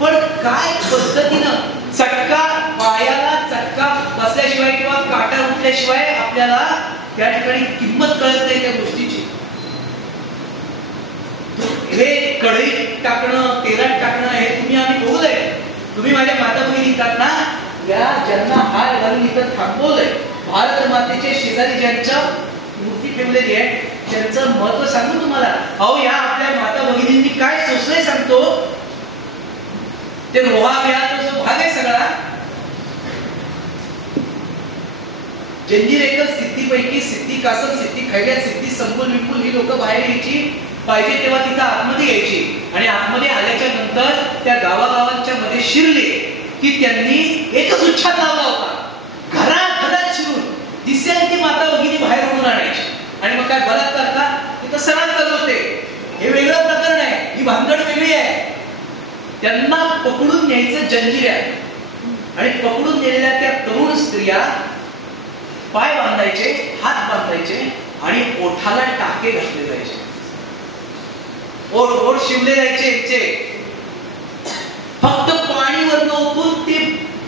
पण काय पद्धतीनं चटका पायाला चटका बसल्याशिवाय किंवा काटा उठल्याशिवाय आपल्याला त्या ठिकाणी किंमत कळत नाही त्या गोष्टीची. हे कढईत टाकणं, तेलात टाकणं हे तुम्ही आम्ही बघूलंय. तुम्ही माझ्या माता भगिनी ना या ज्यांना हार घालून इथं थांबवलंय, भारत मातेच्या शेजारी ज्यांच्या मूर्ती ठेवलेली आहे त्यांचं महत्व सांगू तुम्हाला. अहो या आपल्या माता भगिनींनी काय सोसलंय सांगतो. ते रोहा बिहारचा जो भाग आहे सगळा जंजीर एकच सिद्धीपैकी सिद्धी कासम, सिद्धी खैल्या, सिद्धी संकुल विपुल ही लोक बाहेर यायची, पाहिजे तेव्हा तिथं आतमध्ये यायची आणि आतमध्ये आल्याच्या नंतर त्या गावागावांच्या मध्ये शिरले की त्यांनी एकच उच्छाद लावला होता, घरात शिरून दिसेल ती माता भगिनी बाहेर ओढून आणायची आणि मग काय बलात्कार का, तिथं सराव चालू होते. हे वेगळं प्रकरण आहे, ही भानगड वेगळी आहे. त्यांना पकडून न्यायचं जंजिऱ्या आणि पकडून नेलेल्या त्या तरुण स्त्रिया पाय बांधायचे, हात बांधायचे आणि ओठाला टाके घातले जायचे, ओठ शिवले जायचे. फक्त पाणीवर ओतून ते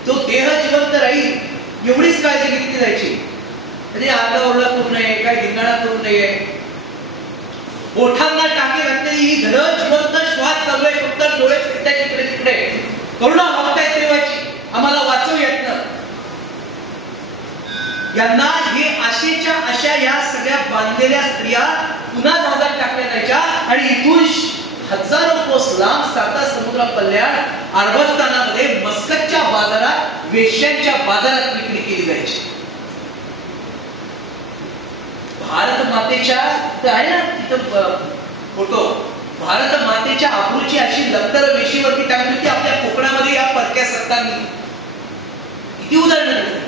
जो देह जिवंत राहील एवढीच काळजी घेतली जायची. म्हणजे आरडा ओरडा करू नये, काय धिंगाणा करू नये. ओठांना टाके घातलेली ही धड जिवंत श्वास चालू आहे, फक्त डोळे फिरताय तिकडे तिकडे, करुणा मागतायत देवाची, आम्हाला वाचवू येत ना. यांना हे आशेच्या अशा या सगळ्या बांधलेल्या स्त्रिया पुन्हा जहाजात टाकल्या जायच्या आणि इथून हजारो कोस लांब साता समुद्रा पल्ल्यात अरबस्तानामध्ये मस्कतच्या बाजारात, वेश्यांच्या बाजारात विक्री केली जायची. भारत मातेच्या आहे ना तिथं फोटो, भारत मातेच्या आबरूची अशी लक्तर वेशीवरती टाकली होती आपल्या कोकणामध्ये या परक्या सरकारने. किती उदाहरणं.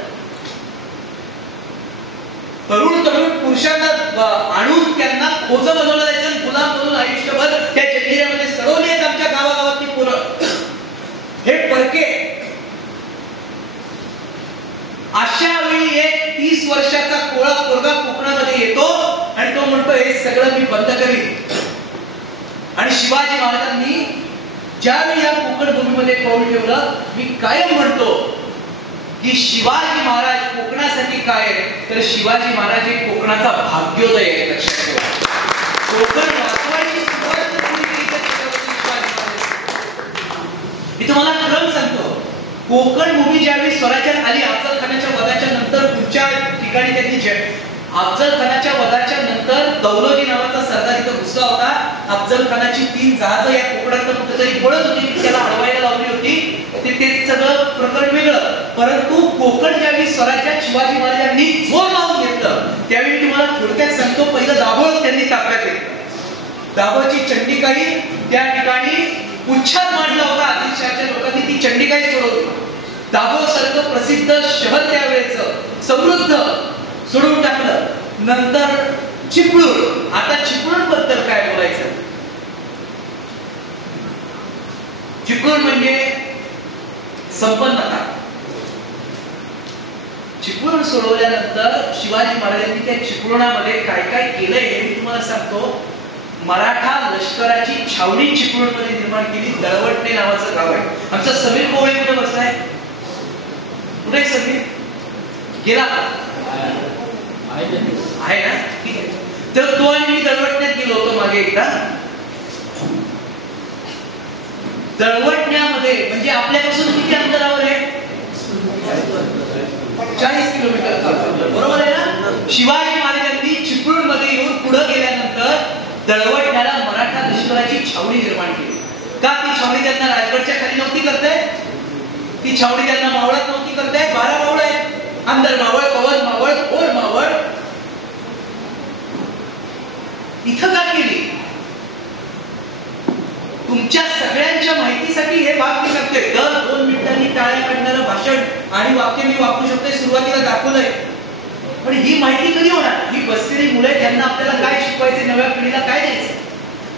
तरुण पुरुषांना आणून त्यांना खोज बनवलं जायचं, गुलाम बनवून आयुष्यभर त्या जंजिऱ्यामध्ये सडवली आहेत आमच्या गावागावातली पोरं. हे परके. अशा वेळी एक 30 वर्षाचा कोळा पोरगा कोकणामध्ये येतो आणि तो म्हणतो हे सगळं मी बंद करीन. आणि शिवाजी महाराजांनी ज्यावेळी या कोकण भूमीमध्ये पाऊल ठेवलं, मी कायम म्हणतो की शिवाजी महाराज कोकणासाठी काय आहे, तर शिवाजी महाराज हे कोकणाचा भाग्योदय आहे. लक्षात ठेवा, कोकण वाचवायची सुरुवात कोणी केली तर शिवाजी महाराज. मी तुम्हाला क्रम सांगतो. कोकण भूमी ज्यावेळी स्वराज्यात आली, अफजल खानाच्या वधाच्या नंतर पुढच्या ठिकाणी त्यांनी अफजल खानाच्या वधाच्या नंतर दौलती नावाचा सरदार इथं घुसला होता. अफजल खानाची 3 जहाजं या कोकणात कुठेतरी पळत होती, त्याला अडवायला लावली होती. ते सगळं प्रकरण वेगळं. परंतु कोकण ज्यावेळी स्वराज्यात शिवाजी महाराजांनी जोर लावून घेतलं, त्यावेळी तुम्हाला थोडक्यात सांगतो. पहिलं दाभोळ त्यांनी ताब्यात घेतलं. दाभोळची चंडिकाई त्या ठिकाणी उच्छाद मांडला होता आदिलशहाच्या लोकांनी, ती चंडिकाई सोडवली. दाभोळ सारखं प्रसिद्ध शहर त्यावेळेचं समृद्ध सोडून टाकलं. नंतर चिपळूण. आता चिपळूण बद्दल काय बोलायचं. चिपळूण म्हणजे संपन्नता. चिपळूण सोडवल्यानंतर शिवाजी महाराजांनी त्या चिपळुणामध्ये काय काय केलंय हे मी तुम्हाला सांगतो. मराठा लष्कराची छावणी चिपळूणमध्ये निर्माण केली. दळवटणे नावाचं गाव आहे. आमचा समीर कोवळे कुठे बसलाय, कुठे समीर गेला आहे ना, ठीक आहे. तर तो आणि मी दळवटण्यात गेलो होतो मागे एकदा. दळवटण्यामध्ये म्हणजे आपल्यापासून किती अंतरावर आहे, 40 किलोमीटर, बरोबर आहे ना. शिवाजी महाराजांनी चिपळूण मध्ये येऊन पुढे गेल्यानंतर दळवटण्याला मराठा लष्कराची छावणी निर्माण केली. का ती छावणी त्यांना राजगडच्या खाली नव्हती करताय, ती छावणी त्यांना मावळात नव्हती करताय. 12 मावळ आहेत, अंदर मावळ, पवन मावळ, खोल मावळ. इथं का केली, तुमच्या सगळ्यांच्या माहितीसाठी हे भाग मी सांगतोय. दर 2 मिनिटांनी टाळ्या काढणारं भाषण आणि वाक्य मी वापरू शकतोय, सुरुवातीला दाखवलंय. पण ही माहिती कधी होणार. ही बसलेली मुले त्यांना आपल्याला काय शिकवायचे, नव्या पिढीला काय द्यायचं.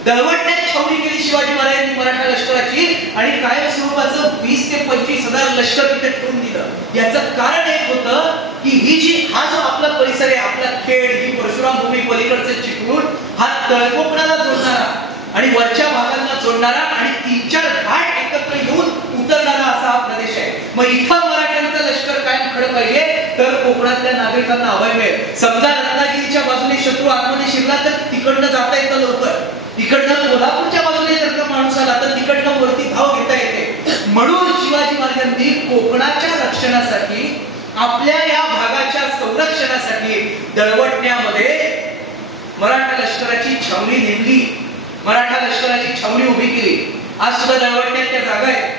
दळवटण्यात छावणी केली शिवाजी महाराजांनी मराठा लष्कराची आणि कायम स्वरूपाचं 20 ते 25 हजार लष्कर तिथे ठेवून दिलं. याचं कारण एक होतं की ही जी हा जो आपला परिसर आहे, आपला खेड, ही परशुराम भूमी, पलीकडचं चिपळूण, हा तळकोकणाला जोडणारा आणि वरच्या भागांना जोडणारा आणि 3-4 घाट एकत्र येऊन उतरणारा असा हा प्रदेश आहे. मग इथं मराठ्यांचं लष्कर कायम खडं पाहिजे तर कोकणातल्या नागरिकांना अभय मिळेल. समजा रत्नागिरीच्या बाजूने शत्रू आतमध्ये शिरला तर तिकडनं जाता येतं लवकर. इकडनं कोल्हापूरच्या बाजूने जर का माणूस आला तर तिकडनं वरती धाव घेता येते. म्हणून शिवाजी महाराजांनी कोकणाच्या रक्षणासाठी, आपल्या या भागाच्या संरक्षणासाठी दळवटण्यामध्ये मराठा लष्कराची छावणी नेमली, मराठा लष्कराची छावणी उभी केली. आज सुद्धा दळवटण्यात त्या जागा आहेत.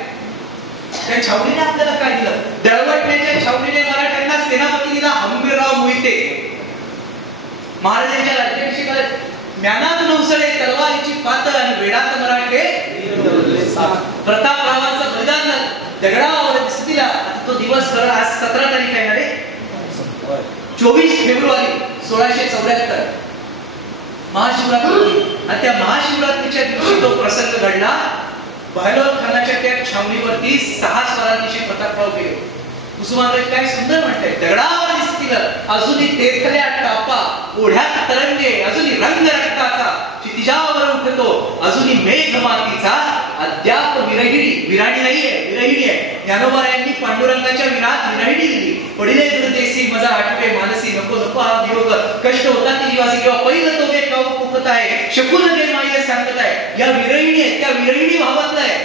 त्या छावणीने आपल्याला काय दिलं, दळवटण्याच्या छावणीने मराठ्यांना सेनापतीला हंबीरराव मोहिते महाराजांच्या राज्याभिषेकाला ज्ञानात नवसळे तलवारीची पातळ आणि वेडात मराठे प्रतापरावांचं बलिदान दगडावर स्थितीला. तो दिवस खरं आज 17 तारीख आहे ना रे, 24 फेब्रुवारी 1674 महाशिवरात्री. आणि त्या महाशिवरात्रीच्या दिवशी तो प्रसंग घडला. बहलोल खानाच्या त्या छावणीवरती 6 स्वरांनिशी प्रतापराव गेले. कुसुमाग्रज काय सुंदर म्हणते, दगडावर दिसतील अजूनही तेथल्या टापा, ओढ्यात तरंगे अजूनही रंग रक्ताचा, क्षितिजावर उठतो अजूनही मेघ मातीचा, अद्याप विराणी नाहीये, विरहिणी आहे. ज्ञानोबारायांनी पांडुरंगाच्या विरात विरहिणी दिली. पडिले दुर्देसी मजा आठवे मानसी, नको नको हा वियोग, कष्ट होता ती जीवासी, किंवा पहिलं तो वेग पुकत आहे, शकुन दे माय सांगत आहे. या विरहिणी आहेत, त्या विरहिणी भावातलं आहे.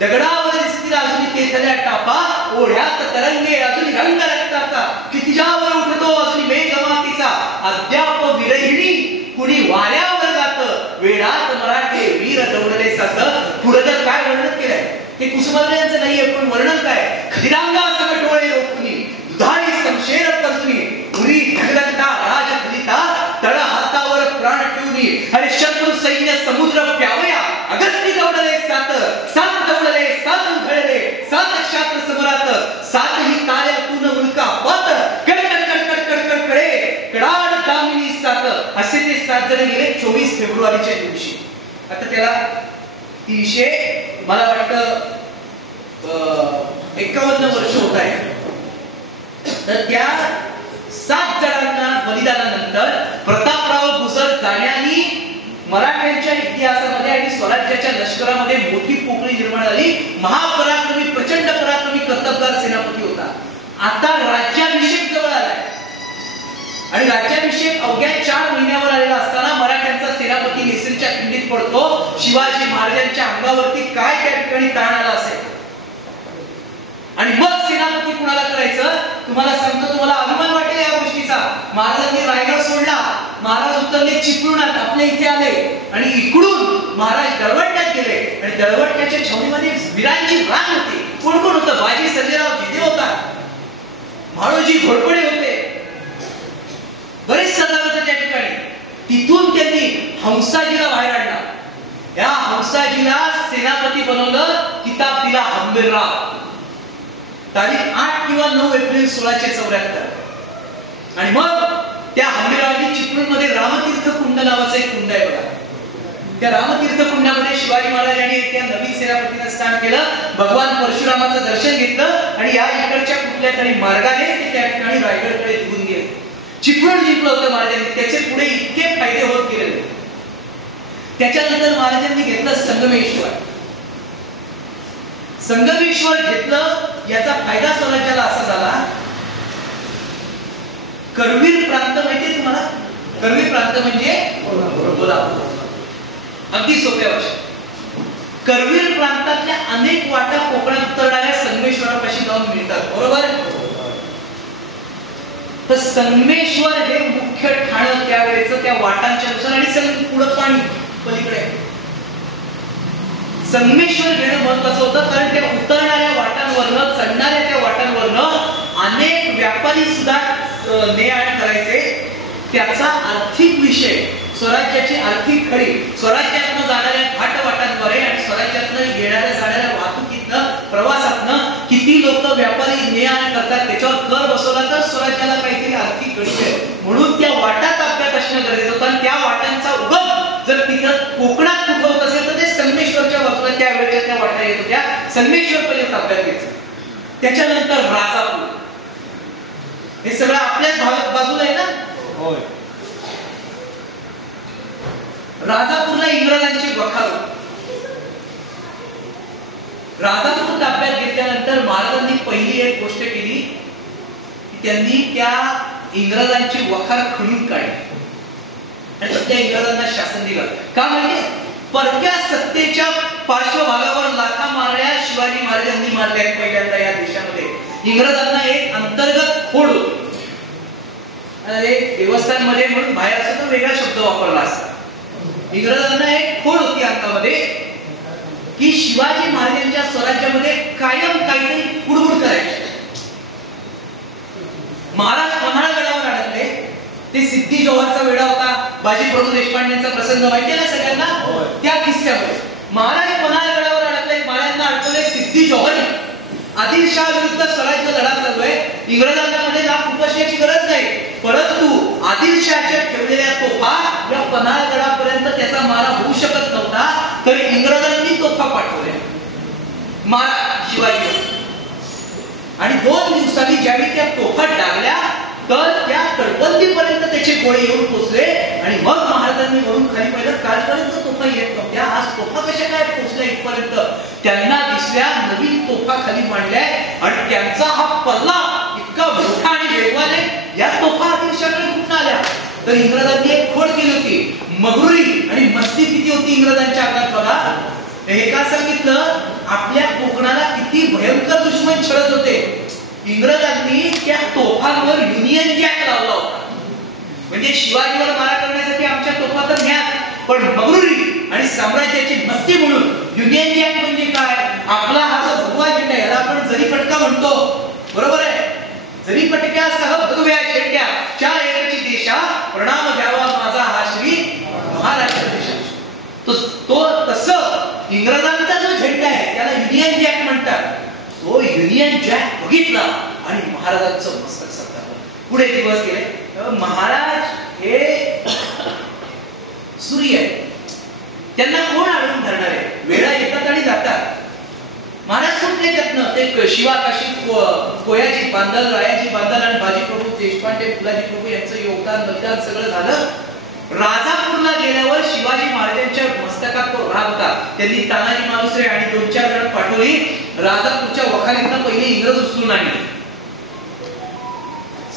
दगडावर दिसतील अजूनही तेथल्या टापा, ओढ्यात तरंगे अजूनही रंग रक्ताचा, क्षितिजावर उठतो अजूनही मेघ मातीचा, अद्याप विरहिणी कुणी वाऱ्यावर जात, वेडात मराठे वीर दौडले सात. पुढे तर काय वर्णन केलंय ते कुसुमाग्रजांचं नाहीये, पण वर्णन काय, खदिरांगा सगळं डोळे रोखुनी, दुधारी समशेर परतुनी, पुरी धगधगता राज फलिता, तळ हातावर प्राण ठेवणी, अरे शत्रू सैन्य समुद्र प्यावया, अगस्ती दौडले सात, सात दौडले सात उधळले, सात क्षात्र समरात, सात ही ताऱ्यातून उल्का पात, कडकड कडकड कडकड कडे कडाड दामिनी सात. असे ते 7 जण गेले 24 फेब्रुवारीच्या दिवशी. आता त्याला 300 मला वाटतं 51 वर्ष होत आहे. तर त्या 7 जणांना बलिदानानंतर प्रतापराव गुजर जाण्यानी मराठ्यांच्या इतिहासामध्ये आणि स्वराज्याच्या लष्करामध्ये मोठी पोकळी निर्माण झाली. महापराक्रमी प्रचंड पराक्रमी कर्तबगार सेनापती होता. आता राज्याभिषेक जवळ आलाय आणि राज्याभिषेक अवघ्या 4 महिन्यावर आलेला असताना मराठ्यांचा सेनापती नेसरच्या खिंडीत पडतो. शिवाजी महाराजांच्या अंगावरती काय त्या ठिकाणी ताण आला असेल. आणि मग सेनापती कुणाला करायचं तुम्हाला सांगतो, तुम्हाला अभिमान वाटेल या गोष्टीचा. महाराजांनी रायगड सोडला, महाराज उतरले चिपळूणात, आपल्या इथे आले आणि इकडून महाराज दळवट्यात गेले. आणि दळवट्याच्या छावणीमध्ये वीरांची रांग होती. कोण कोण होतं, बाजी सर्जेराव जिदे होता, म्हाळोजी घोरपडे होते, बरेच सरदार होते त्या ठिकाणी. तिथून त्यांनी हंसाजीला बाहेर आणला. या हंसाजीला सेनापती बनवलं, किताब दिला हंबीरराव. तारीख 8 किंवा 9 एप्रिल 1674. आणि मग त्या हंबीररावांनी चिपळूणमध्ये रामतीर्थ कुंड नावाचं एक कुंड आहे बघा. त्या रामतीर्थ कुंडामध्ये शिवाजी महाराजांनी त्या नवीन सेनापतीला स्थान केलं. भगवान परशुरामाचं दर्शन घेतलं आणि या इकडच्या कुठल्या तरी मार्गाने ते त्या ठिकाणी रायगडकडे निघून गेले. चिपळूण जिंकलं होतं महाराजांनी. त्याचे पुढे इतके फायदे होत गेले. त्याच्यानंतर महाराजांनी घेतलं संगमेश्वर. संगमेश्वर घेतलं, याचा फायदा स्वराज्याला असा झाला. करवीर प्रांत माहितीये तुम्हाला, करवीर प्रांत म्हणजे कोल्हापूर. अगदी सोप्या भाषेत करवीर प्रांतातल्या अनेक वाटा कोकणात उतरणाऱ्या संगमेश्वरापाशी जाऊन मिळतात, बरोबर. तर संगमेश्वर हे मुख्य ठाणं त्यावेळेचं त्या वाटांच्या नुसार आणि सगळं पुढं पाणी पलीकडे. संगमेश्वर घेणं महत्वाचं होतं, कारण त्या उतरणाऱ्या वाटांवरनं, चढणाऱ्या त्या वाटांवरनं अनेक व्यापारी सुद्धा ने-आण करायचे. त्याचा आर्थिक विषय, स्वराज्याची आर्थिक खडी, स्वराज्यातनं जाणाऱ्या घाट वाटांद्वारे आणि स्वराज्यातनं येणाऱ्या जाणाऱ्या वाहतुकीतनं, प्रवासातनं किती लोक व्यापारी ने-आण करतात, त्याच्यावर कर बसवला तर स्वराज्याला काहीतरी आर्थिक खडी आहे. म्हणून त्या वाटा ताब्यात असणं गरजेचं होतं. आणि त्या वाटांचा उगम जर तिथं कोकणात कुठं होत असेल तर ते संगमेश्वरच्या बाजूला त्यावेळेच्या त्या वाटा येत होत्या. संगमेश्वर पर्यंत ताब्यात घ्यायचं. त्याच्यानंतर राजापूर, हे सगळं आपल्याच बाजूला आहे ना. होय. राजापूरला इंग्रजांची वखार. राजापूर ताब्यात घेतल्यानंतर महाराजांनी पहिली एक गोष्ट केली की त्यांनी त्या इंग्रजांची वखार खणून काढली आणि त्या इंग्रजांना शासन दिलं. का म्हणजे परक्या सत्तेच्या पार्श्वभागावर लाथा मारल्या शिवाजी महाराजांनी मारल्या पहिल्यांदा या देशामध्ये. इंग्रजांना एक अंतर्गत खोड होती. देवस्थानमध्ये म्हणून बाहेर असं तर वेगळा शब्द वापरला असता. इंग्रजांना एक खोड होती अंगामध्ये की शिवाजी महाराजांच्या स्वराज्यामध्ये कायम काहीतरी कुडबुड करायची. महाराज पन्हाळगडावर अडकले. ते सिद्धी जोहरचा वेळा होता, बाजी प्रभू देशपांडेंचा प्रसंग माहिती आहे ना सगळ्यांना. त्या किस्स्यामुळे महाराज पन्हाळगडावर अडकले. महाराजांना अडकवले सिद्धी जोहर. आदिलशाह विरुद्ध स्वराज्य लढा चालू आहे. इंग्रजांना मध्ये लाख उपसण्याची गरज नाही, परंतु आदिलशाहच्या ठेवलेल्या तोफा या पन्हाळगडापर्यंत त्याचा मारा होऊ शकत नव्हता. तर इंग्रजांनी तोफा पाठवल्या मारा शिवाजी. आणि 2 दिवसांनी ज्यावेळी त्या तोफा डागल्या तर त्या तटबंदीपर्यंत त्याचे गोळे येऊन पोचले. आणि मग महाराजांनी वरून खाली पाहिलं, कालपर्यंत तोफा येत नव्हत्या, आज तोफा कशा काय पोचल्या इथपर्यंत. त्यांना दिसल्या नवीन तोफा खाली मांडल्या आणि त्यांचा हा पल्ला इतका मोठा आणि वेगवान आहे. या तोफा आदिलशाहकडे कुठून आल्या. तर इंग्रजांनी एक खोड केली होती, मगरुरी आणि मस्ती किती होती इंग्रजांच्या अंगात बघा. हे का सांगितलं, आपल्या कोकणाला किती भयंकर दुश्मन छळत होते. इंग्रजांनी त्या तोफांवर युनियन जॅक लावला होता. म्हणजे शिवाजीवर मारा करण्यासाठी आमच्या तोफा तर न्या, पण मगरुरी आणि साम्राज्याची मस्ती म्हणून युनियन जॅक म्हणजे काय, आपला हा जो भगवा झेंडा याला आपण जरीपटका म्हणतो, बरोबर आहे. जरीपटक्यासह भगव्या झेंड्याच्या एकची देशा प्रणाम द्यावा माझा हा श्री महाराष्ट्र देश. तो तसं इंग्रजांचा जो झेंडा आहे त्याला युनियन जॅक म्हणतात. तो युनियन जॅक बघितला आणि महाराजांचं मस्तक सरकारलं. पुढे दिवस गेले. महाराज हे सूर्य आहे, त्यांना कोण आणून धरणार आहे. वेळा येतात आणि जातात. महाराज सुटले त्यातनं. ते शिवाकाशी कोयाजी बांधल, रायाजी बांधल आणि बाजी प्रभू देशपांडे, फुलाजी प्रभू यांचं योगदान बलिदान सगळं झालं. राजापूरला गेल्यावर शिवाजी महाराजांच्या मस्तकात तो राग होता. त्यांनी तानाजी मालुसरे आणि 2-4 जण पाठवली. राजापूरच्या वखारीतनं पहिले इंग्रज उचलून आणले.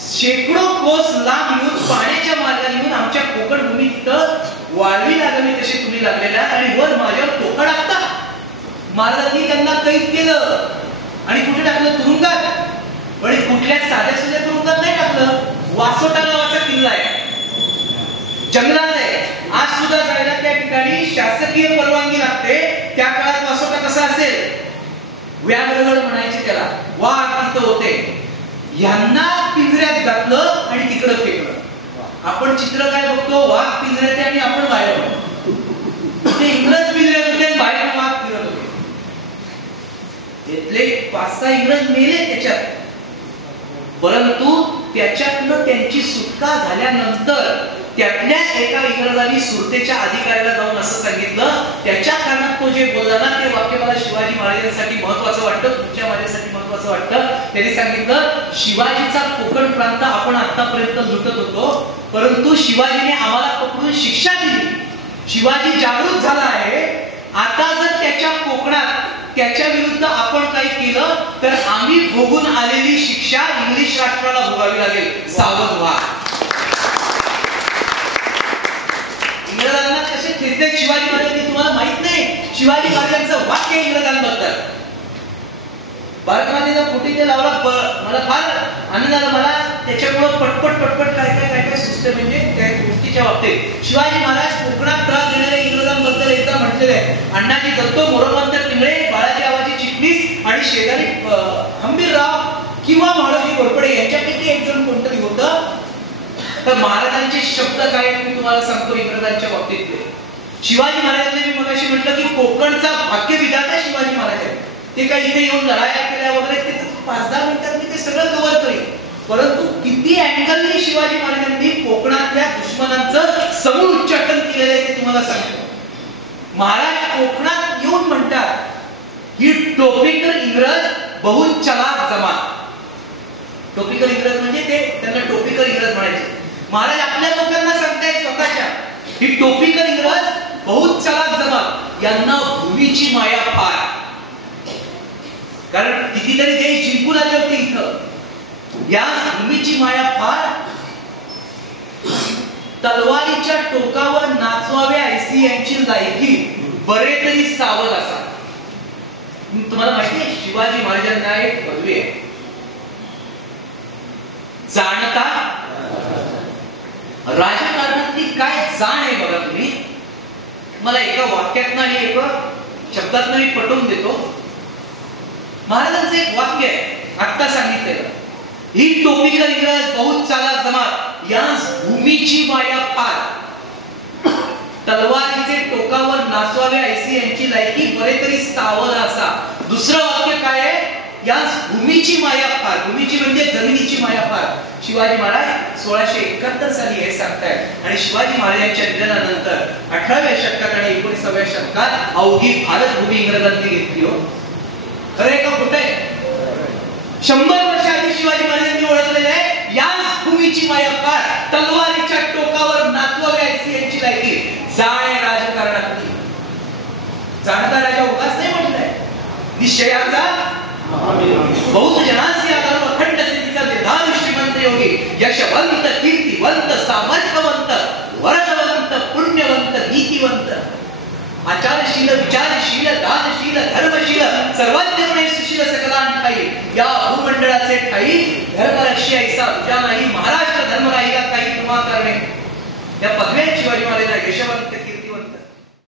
शेकडो कोस लांब येऊन पाण्याच्या मार्गाने येऊन आमच्या कोकण भूमीत वाळवी लागली तसे तुम्ही लागलेल्या आणि वर माझ्यावर टोका टाकता. महाराजांनी त्यांना कैद केलं आणि कुठे टाकलं, तुरुंगात. पण कुठल्या साध्या सुध्या तुरुंगात नाही टाकलं. वासोटा नावाचा किल्ला आहे, जंगलात आहे. आज सुद्धा जायला त्या ठिकाणी शासकीय परवानगी लागते. त्या काळात वासोटा कसा असेल, व्याघ्रगड म्हणायचे त्याला, वाघ तिथं होते. यांना पिंजऱ्यात घातलं आणि तिकडं फेकलं. आपण चित्र काय बघतो, वाघ पिंजऱ्यात आणि आपण बाहेर बघतो. ते इंग्रज पिंजऱ्यात होते, बाहेर वाघ फिरत होते. इथले 5-6 इंग्रज मेले त्याच्यात. परंतु त्याच्यातनं त्यांची सुटका झाल्यानंतर त्यातल्या एका इंग्रजांनी सुरतेच्या अधिकाऱ्याला जाऊन असं सांगितलं, त्याच्या कानात तो जे बोलला ना ते वाक्य मला शिवाजी महाराजांसाठी महत्वाचं वाटतं, तुमच्या माझ्यासाठी महत्वाचं वाटतं. त्यांनी सांगितलं, शिवाजीचा कोकण प्रांत आपण आतापर्यंत लुटत होतो, परंतु शिवाजीने आम्हाला पकडून शिक्षा दिली. शिवाजी जागृत झाला आहे. आता जर त्याच्या कोकणात त्याच्या विरुद्ध आपण काही केलं तर आम्ही भोगून आलेली शिक्षा इंग्लिश राष्ट्राला भोगावी लागेल, सावध व्हा. इंग्रजांना कसे खेचले शिवाजी महाराजांनी तुम्हाला माहित नाही. शिवाजी महाराजांचं वाक्य इंग्रजांबद्दल भारतमातेचा फोटो ते लावला. मला फार आनंद झाला. मला त्याच्यामुळे पटपट काय सुचते. म्हणजे त्या गोष्टीच्या बाबतीत शिवाजी महाराज कोकणात त्रास देणाऱ्या इंग्रजांबद्दल एकदा म्हटलेलं आहे, अण्णाजी दत्तो, मोरोपंत पिंगळे, बाळाजी आवाजी चिटणीस आणि शेजारी हंबीरराव किंवा महाराजी घोरपडे यांच्यापैकी एक जण कोणतरी होतं. तर महाराजांचे शब्द काय मी तुम्हाला सांगतो इंग्रजांच्या बाबतीतले. शिवाजी महाराजांनी मी मगाशी म्हटलं की कोकणचा भाग्यविधाता शिवाजी महाराज आहे. ते काही इथे येऊन लढाया केल्या वगैरे ते 5-10 मिनिटात मी ते सगळं कव्हर करेन. परंतु किती अँगलने शिवाजी महाराजांनी कोकणातल्या दुश्मनांचं समूळ उच्चाटन केलेलं आहे ते तुम्हाला सांगतो. महाराज कोकणात येऊन म्हणतात ही टोपीकर इंग्रज बहुत चलाक जमात. टोपीकर इंग्रज म्हणजे ते त्यांना टोपीकर इंग्रज म्हणायचे. महाराज आपल्या लोकांना सांगतायत स्वतःच्या, ही टोपीकर इंग्रज बहुत चलाक जमात. यांना भूमीची माया फार. कारण कितीतरी देश जिंकून आले होते इथं. या भूमीची माया फार. तलवारीच्या टोकावर नाचवाव्या ऐसी यांची लायकी, बरे तरी सावध असा. तुम्हाला माहिती आहे शिवाजी महाराजांना एक पदवी आहे, जाणता राजकारणातली काय जाण आहे बघा तुम्ही. मला एका वाक्यातनं आणि एका शब्दातनं मी पटवून देतो. महाराजांचं एक वाक्य आहे आत्ता सांगितलेलं. ही टोपिकल इंग्रज बहुत चालाक जमात यास भूमीची माया फार तलवारीचे टोकावर नाचवावे ऐसी यांची लायकी बरे तरी सावध असा. दुसरं वाक्य काय आहे? यास भूमीची माया फार. भूमीची म्हणजे जमिनीची माया फार. शिवाजी महाराज 1671 साली हे सांगतायत आणि शिवाजी महाराजांच्या निधनानंतर 18व्या शतकात आणि 19व्या शतकात अवघी भारत भूमी इंग्रजांनी घेतली हो. खरं का खोटं आहे? 100 वर्ष आधी शिवाजी महाराजांनी ओळखलेलं आहे याच भूमीची माया फार तलवारीच्या टोकावर नाचवावे ऐसी यांची लायकी. जाणे राजकारणातली जाणता राजा उगाच नाही म्हटलंय. निश्चयाचा बहुत जनांसी आधार अखंड स्थितीचा निर्धार श्रीमंत योगी यशवंत कीर्तिवंत सामर्थ्यवंत वरदवंत पुण्यवंत नीतिवंत आचारशील विचारशील दानशील धर्मशील सर्वज्ञपणे सुशील सकलान ठाई या भूमंडळाचे ठाई धर्मरक्षी ऐसा तुझ्या नाही महाराष्ट्र धर्म राहिला काही तुम्हा करणे. या पदव्या शिवाजी महाराजांना यशवंत कीर्तिवंत